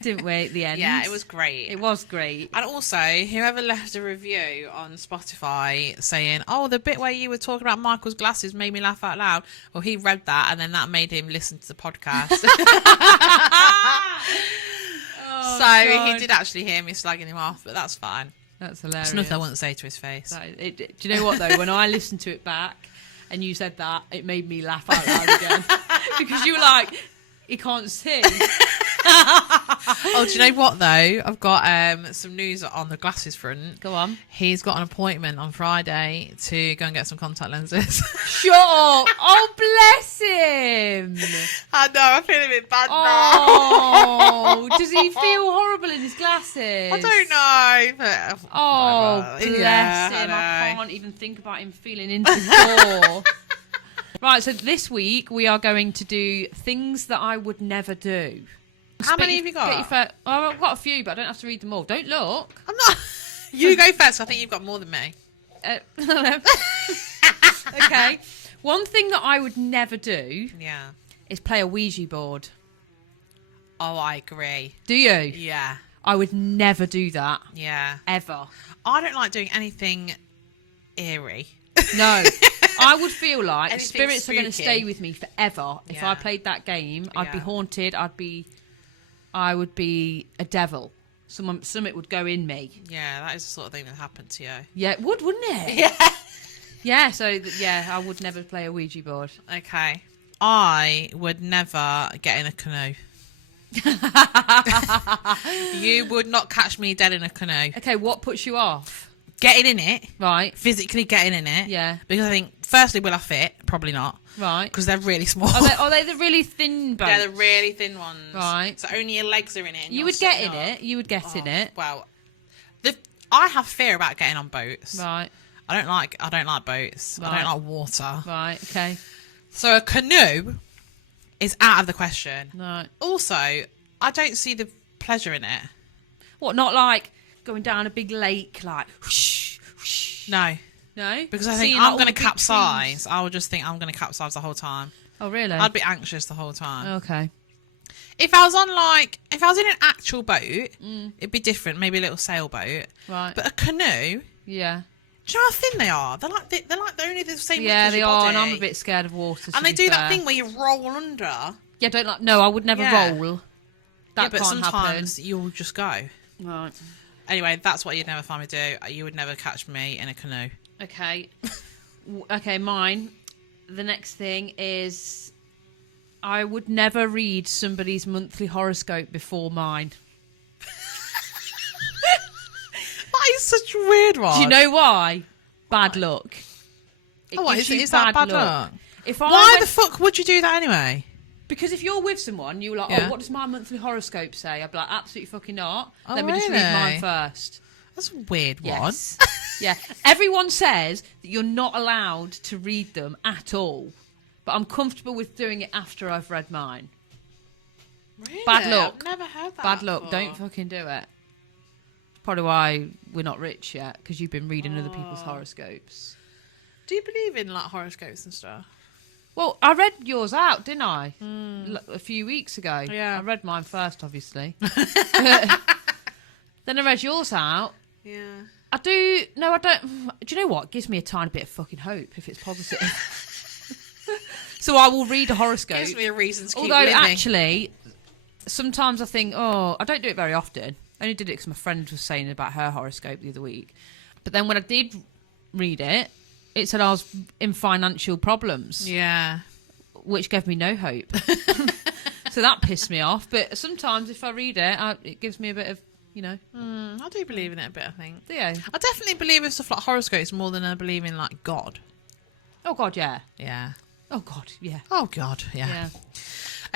didn't we? At the end. Yeah, it was great. It was great. And also, whoever left a review on Spotify saying, "Oh, the bit where you were talking about Michael's glasses made me laugh out loud," well, he read that, and then that made him listen to the podcast. Oh, so God. he did actually hear me slagging him off, but that's fine. That's hilarious. It's nothing I wouldn't say to his face. Do you know what though? When I listened to it back and you said that, it made me laugh out loud again because you were like, "He can't see." Oh, do you know what though? I've got some news on the glasses front. Go on. He's got an appointment on Friday to go and get some contact lenses. Shut up! Oh, bless him. I know, I feel a bit bad Oh, does he feel horrible in his glasses? I don't know. But, Oh, bless him. I can't even think about him feeling insecure. Right, so this week we are going to do things that I would never do. How many have you got? I've got a few, but I don't have to read them all. Don't look. I'm not. You go first. I think you've got more than me. Okay. One thing that I would never do Yeah. is play a Ouija board. Oh, I agree. Do you? Yeah. I would never do that. Yeah. Ever. I don't like doing anything eerie. No. I would feel like Anything spirits are going to spooky. stay with me forever. If Yeah. I played that game, I'd be Yeah. haunted. I would be a devil. Something would go in me. Yeah, that is the sort of thing that happened to you. Yeah, it would, wouldn't it? Yeah. Yeah, so I would never play a Ouija board. Okay. I would never get in a canoe. You would not catch me dead in a canoe. Okay, what puts you off? Getting in it. Right. Physically getting in it. Yeah. Because I think, firstly, will I fit? Probably not. Right. Because they're really small. Are they the really thin boats? They're the really thin ones. Right. So only your legs are in it. And You you're would get sitting in up. it. You would get in it. Well, I have fear about getting on boats. Right. I don't like boats. I Right. don't like water. Right. Okay. So a canoe is out of the question. Right. Also, I don't see the pleasure in it. What? Not like going down a big lake, like whoosh, whoosh. No. No. Because I think Seeing, like, I'm all going to the big capsize. trees. I would just think I'm going to capsize the whole time. Oh, really? I'd be anxious the whole time. Okay. If I was in an actual boat, it'd be different. Maybe a little sailboat. Right. But a canoe, Yeah. do you know how thin they are? They're only the same width Yeah, as they your are, body. and I'm a bit scared of water. And they do that thing where you roll under. Yeah, don't like. No, I would never Yeah. roll. That But can't sometimes you'll just go. happen. Right. Anyway, that's what you'd never find me do. You would never catch me in a canoe. Okay. Okay, mine. The next thing is I would never read somebody's monthly horoscope before mine. That is such a weird one. Do you know why? Bad luck. Is that bad luck? If Why the fuck would you do that anyway? Because if you're with someone, you're like, Yeah. oh, what does my monthly horoscope say? I'd be like, absolutely fucking not. Oh, Let me just read really? mine first. That's a weird one. Yes. Yeah. Everyone says that you're not allowed to read them at all. But I'm comfortable with doing it after I've read mine. Really? Bad luck. I've never heard that Bad luck. before. Don't fucking do it. Probably why we're not rich yet, because you've been reading other people's horoscopes. Do you believe in like horoscopes and stuff? Well, I read yours out, didn't I? A few weeks ago. Yeah. I read mine first, obviously. Then I read yours out. Yeah. I do. No, I don't. Do you know what? It gives me a tiny bit of fucking hope if it's positive. So I will read a horoscope. Gives me a reason to keep Although living. actually, sometimes I think, oh, I don't do it very often. I only did it because my friend was saying about her horoscope the other week. But then when I did read it, it said I was in financial problems. Yeah. Which gave me no hope. So that pissed me off. But sometimes if I read it, it gives me a bit of, you know. I do believe in it a bit, I think. Do you? I definitely believe in stuff like horoscopes more than I believe in, like, God. Oh, God, yeah. Yeah. Oh, God, yeah. Oh, God, yeah. Yeah.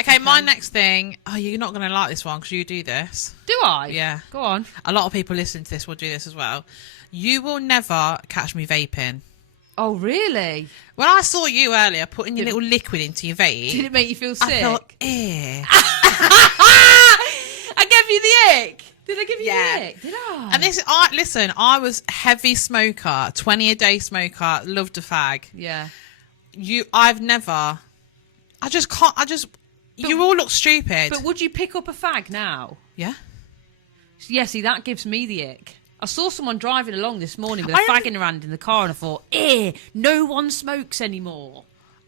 Okay, my next thing. Oh, you're not going to like this one because you do this. Do I? Yeah. Go on. A lot of people listening to this will do this as well. You will never catch me vaping. Oh, really? When I saw you earlier putting your little liquid into your vape, Did it make you feel sick? I thought, eh. I gave you the ick. Did I give you the ick? Did I? And listen, I was heavy smoker, 20 a day smoker, loved a fag. Yeah. I've never, I just can't, you all look stupid. But would you pick up a fag now? Yeah. Yeah, see, that gives me the ick. I saw someone driving along this morning with a fag in her hand in the car and I thought, no one smokes anymore.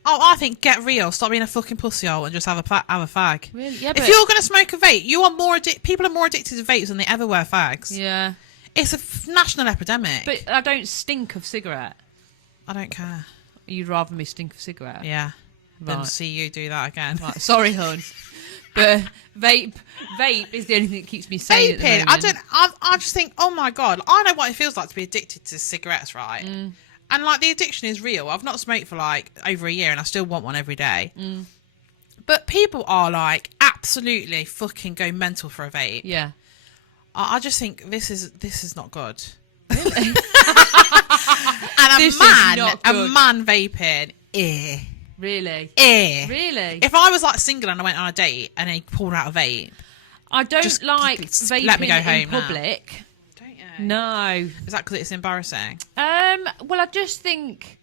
Oh, I think get real. Stop being a fucking pussyhole and just have a fag. Really? Yeah, if you're going to smoke a vape, people are more addicted to vapes than they ever were fags. Yeah. It's a national epidemic. But I don't stink of cigarette. I don't care. You'd rather me stink of cigarette? Yeah. Than Right. see you do that again. Right. Sorry, hun. But vape is the only thing that keeps me sane at the moment. I just think, oh my God, I know what it feels like to be addicted to cigarettes, right? And like the addiction is real. I've not smoked for like over a year and I still want one every day. But people are like absolutely fucking go mental for a vape. Yeah. I just think this is not good. Really? And This is not a good. man vaping, Really? Really? If I was like single and I went on a date and he pulled out a vape, I don't just like let vaping me go home in now. public. don't you? No. Is that because it's embarrassing? Well, I just think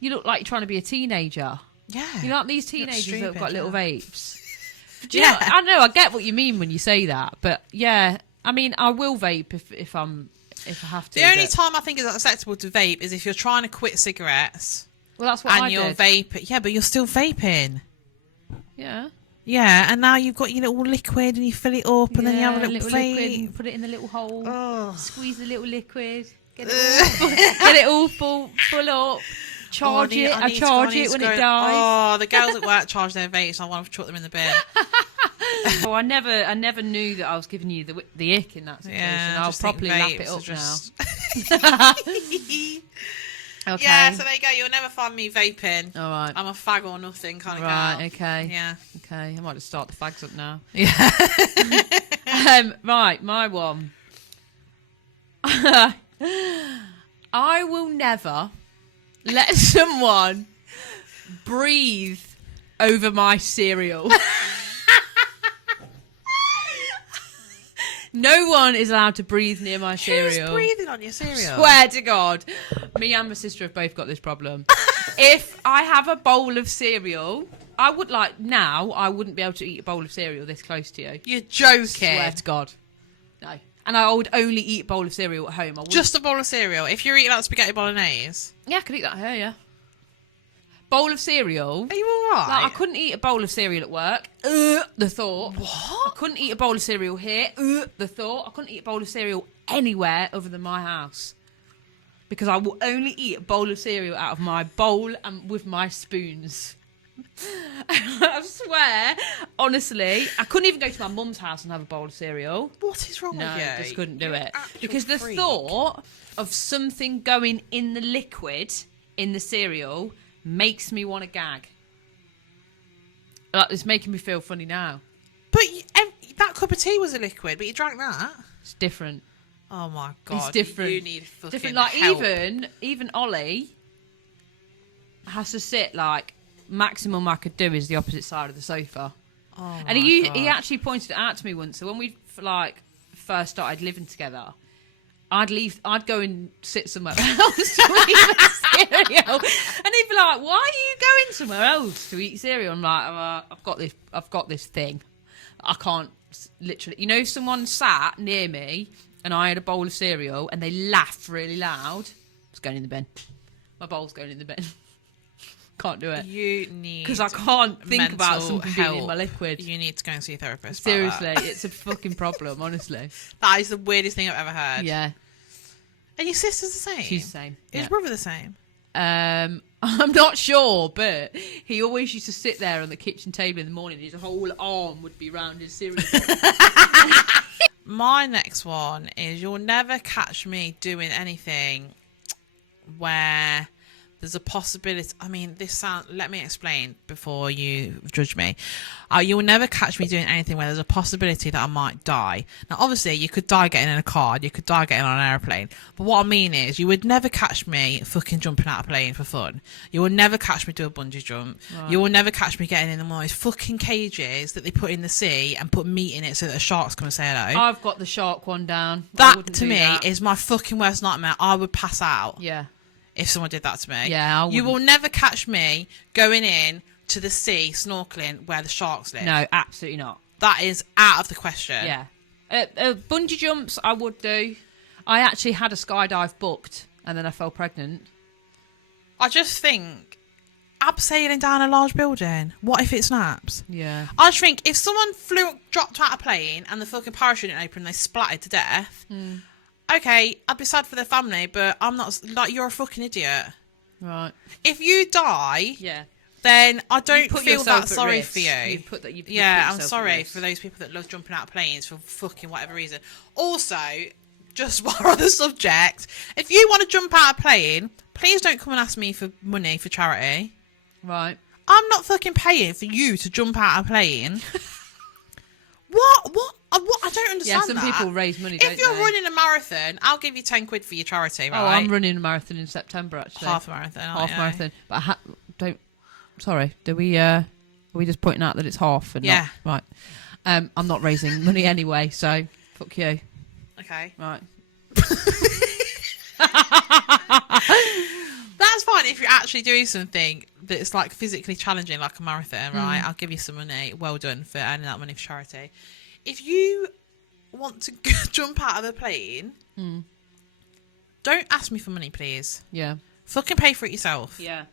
you look like you're trying to be a teenager. Yeah. You know, like these teenagers that have stupid, got little yeah. vapes. Do you know, Yeah. I know, I get what you mean when you say that, but yeah, I mean, I will vape if I have to. The only but- time I think it's acceptable to vape is if you're trying to quit cigarettes well, that's what and I you're did. vaping. Yeah, but you're still vaping. Yeah. Yeah, and now you've got your little liquid and you fill it up and then you have a little vape. liquid, and put it in the little hole. Oh. Squeeze the little liquid. Get it all full up. Charge it. I charge it when it dies. Oh, the girls at work charge their vapes. I want to chuck them in the bin. Oh, I never knew that I was giving you the ick in that situation. Yeah, I I'll just think properly wrap it vapes are are up just- now. Okay. Yeah, so there you go. You'll never find me vaping. All right. I'm a fag or nothing kind of Right. girl. Okay. Yeah. Okay. I might just start the fags up now. Yeah. Right. My one. I will never let someone breathe over my cereal. No one is allowed to breathe near my cereal. Who's breathing on your cereal? Swear to God. Me and my sister have both got this problem. If I have a bowl of cereal, I wouldn't be able to eat a bowl of cereal this close to you. You're joking. Swear to God. No. And I would only eat a bowl of cereal at home. I wouldn't. Just a bowl of cereal. If you're eating like spaghetti bolognese. Yeah, I could eat that here, yeah. Bowl of cereal. Are you alright? Like, I couldn't eat a bowl of cereal at work. The thought. What? I couldn't eat a bowl of cereal here. The thought. I couldn't eat a bowl of cereal anywhere other than my house. Because I will only eat a bowl of cereal out of my bowl and with my spoons. I swear, honestly, I couldn't even go to my mum's house and have a bowl of cereal. What is wrong No, with you? I just couldn't do You're it. an actual Because the freak. thought of something going in the liquid in the cereal makes me want to gag. Like, it's making me feel funny now. But that cup of tea was a liquid, but you drank that? It's different. Oh my God. It's different. You need fucking Different. Like, help. even Ollie has to sit, like, maximum I could do is the opposite side of the sofa. Oh And my he God. actually pointed it out to me once. So when we like first started living together, I'd go and sit somewhere else to eat the cereal, and he'd be like, "Why are you going somewhere else to eat cereal?" I'm like, I've got this thing. I can't literally. You know, someone sat near me and I had a bowl of cereal and they laughed really loud, it's going in the bin. My bowl's going in the bin. Can't do it. You need... Because I can't think about something help. being in my liquid. You need to go and see a therapist. Seriously, it's a fucking problem, honestly. That is the weirdest thing I've ever heard. Yeah. And your sister's the same? She's the same. Is your brother the same? I'm not sure, but he always used to sit there on the kitchen table in the morning. His whole arm would be round his cereal bowl. My next one is you'll never catch me doing anything where there's a possibility. I mean, let me explain before you judge me. You will never catch me doing anything where there's a possibility that I might die. Now, obviously, you could die getting in a car, you could die getting on an aeroplane. But what I mean is, you would never catch me fucking jumping out of a plane for fun. You will never catch me do a bungee jump. Right. You will never catch me getting in one of those fucking cages that they put in the sea and put meat in it so that the sharks come and say hello. I've got the shark one down. That, to me, is my fucking worst nightmare. I would pass out. Yeah. If someone did that to me. Yeah, you will never catch me going in to the sea snorkeling where the sharks live. No, absolutely not. That is out of the question. Yeah. Bungee jumps, I would do. I actually had a skydive booked and then I fell pregnant. I just think, abseiling down a large building, what if it snaps? Yeah. I just think if someone dropped out of a plane and the fucking parachute didn't open and they splattered to death... Okay, I'd be sad for their family, but I'm not... Like, you're a fucking idiot. Right. If you die... Yeah. Then I don't feel that sorry for you. I'm sorry for those people that love jumping out of planes for fucking whatever reason. Also, just while on the subject, if you want to jump out of a plane, please don't come and ask me for money for charity. Right. I'm not fucking paying for you to jump out of a plane. What? I don't understand that. Yeah, some people raise money, don't they? If you're running a marathon, I'll give you 10 quid for your charity, right? Oh, I'm running a marathon in September, actually. Half a marathon, marathon. But sorry, are we just pointing out that it's half? And yeah. Not, right. I'm not raising money anyway, so fuck you. Okay. Right. That's fine if you're actually doing something that's like physically challenging, like a marathon, right? I'll give you some money. Well done for earning that money for charity. If you want to jump out of a plane, don't ask me for money, please. Yeah. Fucking pay for it yourself. Yeah.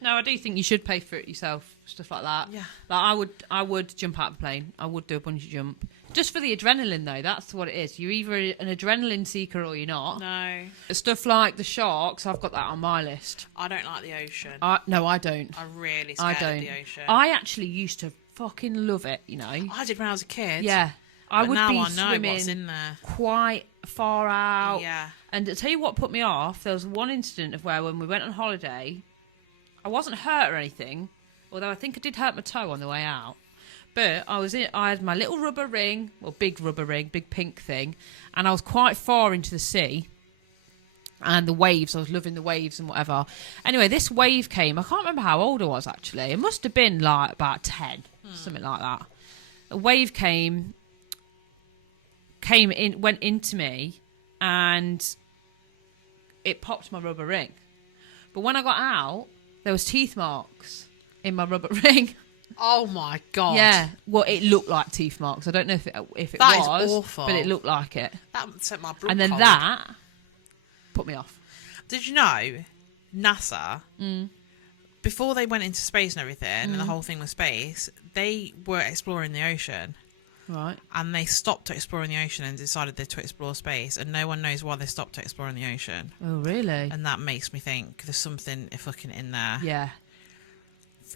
No, I do think you should pay for it yourself, stuff like that. Yeah. Like I would jump out of a plane. I would do a bungee jump. Just for the adrenaline, though. That's what it is. You're either an adrenaline seeker or you're not. No. Stuff like the sharks, I've got that on my list. I don't like the ocean. No, I don't. I'm really scared of the ocean. I actually used to fucking love it, you know. I did when I was a kid. Yeah. I would be swimming what's in there. Quite far out. Yeah. And to tell you what put me off, there was one incident of where when we went on holiday, I wasn't hurt or anything, although I think I did hurt my toe on the way out. But I had my little rubber ring, big rubber ring, big pink thing, and I was quite far into the sea. And the waves, I was loving the waves and whatever. Anyway, this wave came. I can't remember how old I was, actually. It must have been like about 10, something like that. A wave came in, went into me, and it popped my rubber ring. But when I got out, there was teeth marks in my rubber ring. Oh my God. Yeah. Well, it looked like teeth marks. I don't know if it was. That is awful. But it looked like it. That sent my blood And then cold. that put me off. Did you know NASA, before they went into space and everything, and the whole thing was space, they were exploring the ocean. Right. And they stopped exploring the ocean and decided to explore space, and no one knows why they stopped exploring the ocean. Oh, really? And that makes me think there's something fucking in there. Yeah.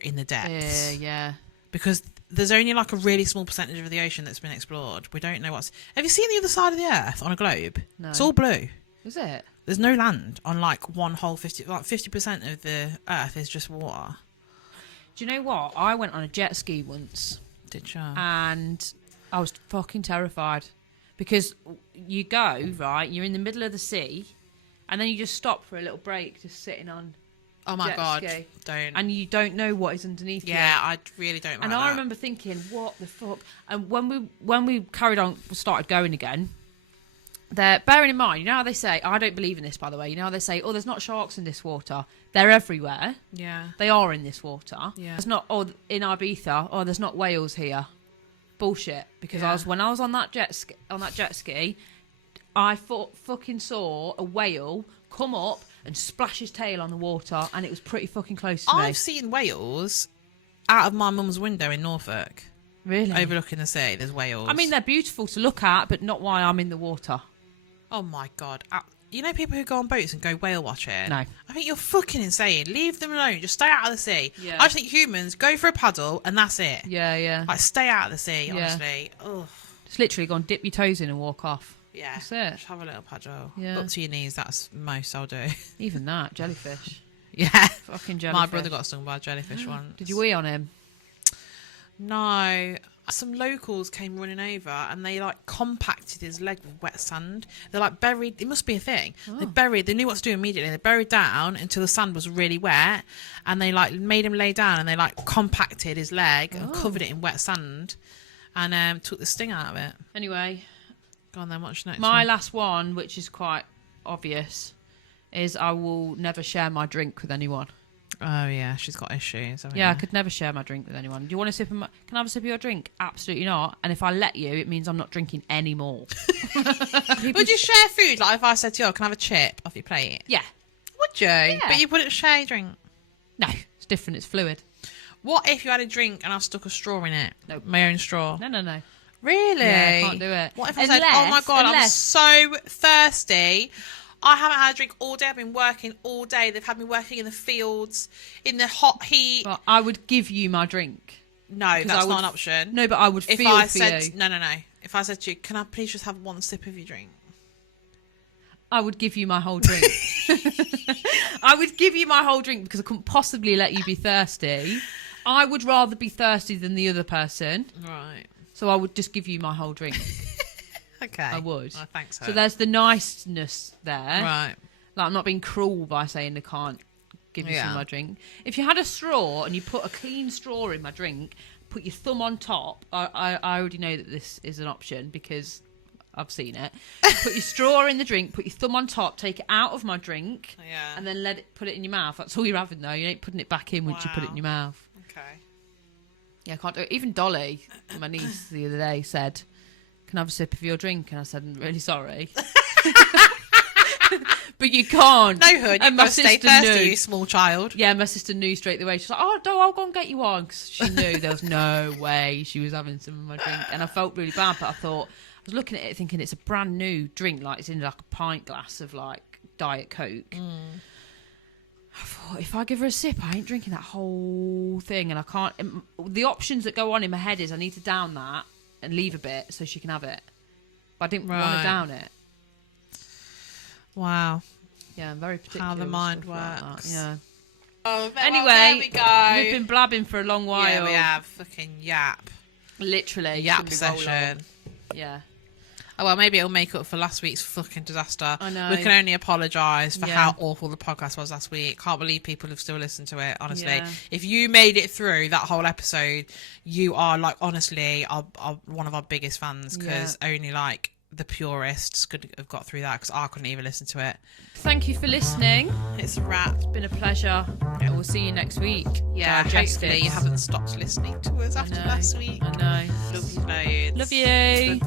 In the depths. Yeah. Because there's only like a really small percentage of the ocean that's been explored. We don't know what's... Have you seen the other side of the Earth on a globe? No. It's all blue. Is it? There's no land on like one whole 50% of the Earth is just water. Do you know what? I went on a jet ski once. Did you? And I was fucking terrified. Because you go, right, you're in the middle of the sea, and then you just stop for a little break, just sitting on oh my jet God, ski. don't. And you don't know what is underneath you. Yeah, I really don't like and that. I remember thinking, what the fuck? And when we carried on, started going again, bearing in mind, you know how they say, I don't believe in this, by the way, you know how they say, oh, there's not sharks in this water. They're everywhere. Yeah. They are in this water. Yeah. There's not, in Ibiza, there's not whales here. Bullshit. Because when I was on that jet ski, I fucking saw a whale come up and splash his tail on the water, and it was pretty fucking close to me. I've seen whales out of my mum's window in Norfolk. Really? Overlooking the sea, there's whales. I mean, they're beautiful to look at, but not while I'm in the water. Oh my God. You know people who go on boats and go whale watching? No. I think you're fucking insane. Leave them alone. Just stay out of the sea. Yeah. I just think humans go for a paddle and that's it. Yeah. Like, stay out of the sea, Yeah. honestly. Ugh. Just literally go and dip your toes in and walk off. Yeah. That's it. Just have a little paddle. Yeah. Up to your knees, that's most I'll do. Even that, jellyfish. Yeah. Fucking jellyfish. My brother got stung by a jellyfish once. Did you wee on him? No. Some locals came running over and they like compacted his leg with wet sand. They're like buried. It must be a thing. Oh. They knew what to do immediately. They buried down until the sand was really wet, and they like made him lay down and they like compacted his leg and covered it in wet sand, and took the sting out of it. Anyway, Go on then. What's next? my one? last one, which is quite obvious, is I will never share my drink with anyone. Oh yeah, she's got issues. Haven't Yeah, I you? could never share my drink with anyone. Do you want a sip of my... Can I have a sip of your drink? Absolutely not. And if I let you, it means I'm not drinking anymore. Would you share food? Like if I said to you, "Can I have a chip off your plate?" Yeah. Would you? Yeah. But you wouldn't share your drink. No, it's different. It's fluid. What if you had a drink and I stuck a straw in it? Nope. My own straw. No. Really? Yeah, I can't do it. What if I said, "Oh my God, I'm so thirsty. I haven't had a drink all day. I've been working all day. They've had me working in the fields, in the hot heat." Well, I would give you my drink. No, 'Cause that's I would- not an option. No, but I would If feel I for said, you. no. If I said to you, "Can I please just have one sip of your drink?" I would give you my whole drink. I would give you my whole drink because I couldn't possibly let you be thirsty. I would rather be thirsty than the other person. Right. So I would just give you my whole drink. Okay. I would. Oh, thanks. So there's the niceness there. Right. Like, I'm not being cruel by saying I can't give you some of my drink. If you had a straw and you put a clean straw in my drink, put your thumb on top, I already know that this is an option because I've seen it. Put your straw in the drink, put your thumb on top, take it out of my drink, and then put it in your mouth. That's all you're having though. You ain't putting it back in once you put it in your mouth. Okay. Yeah, I can't do it. Even Dolly, my niece, the other day said, "Can I have a sip of your drink?" And I said, "I'm really sorry." But you can't. No, hood. And You my must stay sister thirsty, knew. you small child. Yeah, my sister knew straight away. She's like, "Oh, no, I'll go and get you one." Because she knew there was no way she was having some of my drink. And I felt really bad, but I thought, I was looking at it thinking it's a brand new drink. Like, it's in like a pint glass of like Diet Coke. I thought, if I give her a sip, I ain't drinking that whole thing. And I can't. The options that go on in my head is I need to down that and leave a bit so she can have it. But I didn't want Right. to down it. Wow. Yeah, I'm very particular. How the with mind stuff like that. works. Yeah. Oh, Anyway, there we go. we've been blabbing for a long while. Yeah, we have. Fucking yap. Literally. Yap shouldn't be roll session. on. Yeah. Oh, well, maybe it'll make up for last week's fucking disaster. I know. We can only apologise for Yeah. how awful the podcast was last week. Can't believe people have still listened to it, honestly. Yeah. If you made it through that whole episode, you are, like, honestly, one of our biggest fans, because only, like, the purists could have got through that, because I couldn't even listen to it. Thank you for listening. It's a wrap. It's been a pleasure. We'll see you next week. Yeah, Digestives. hopefully you haven't stopped listening to us after know. last week. I know. Love you loads. Love you. Goodbye.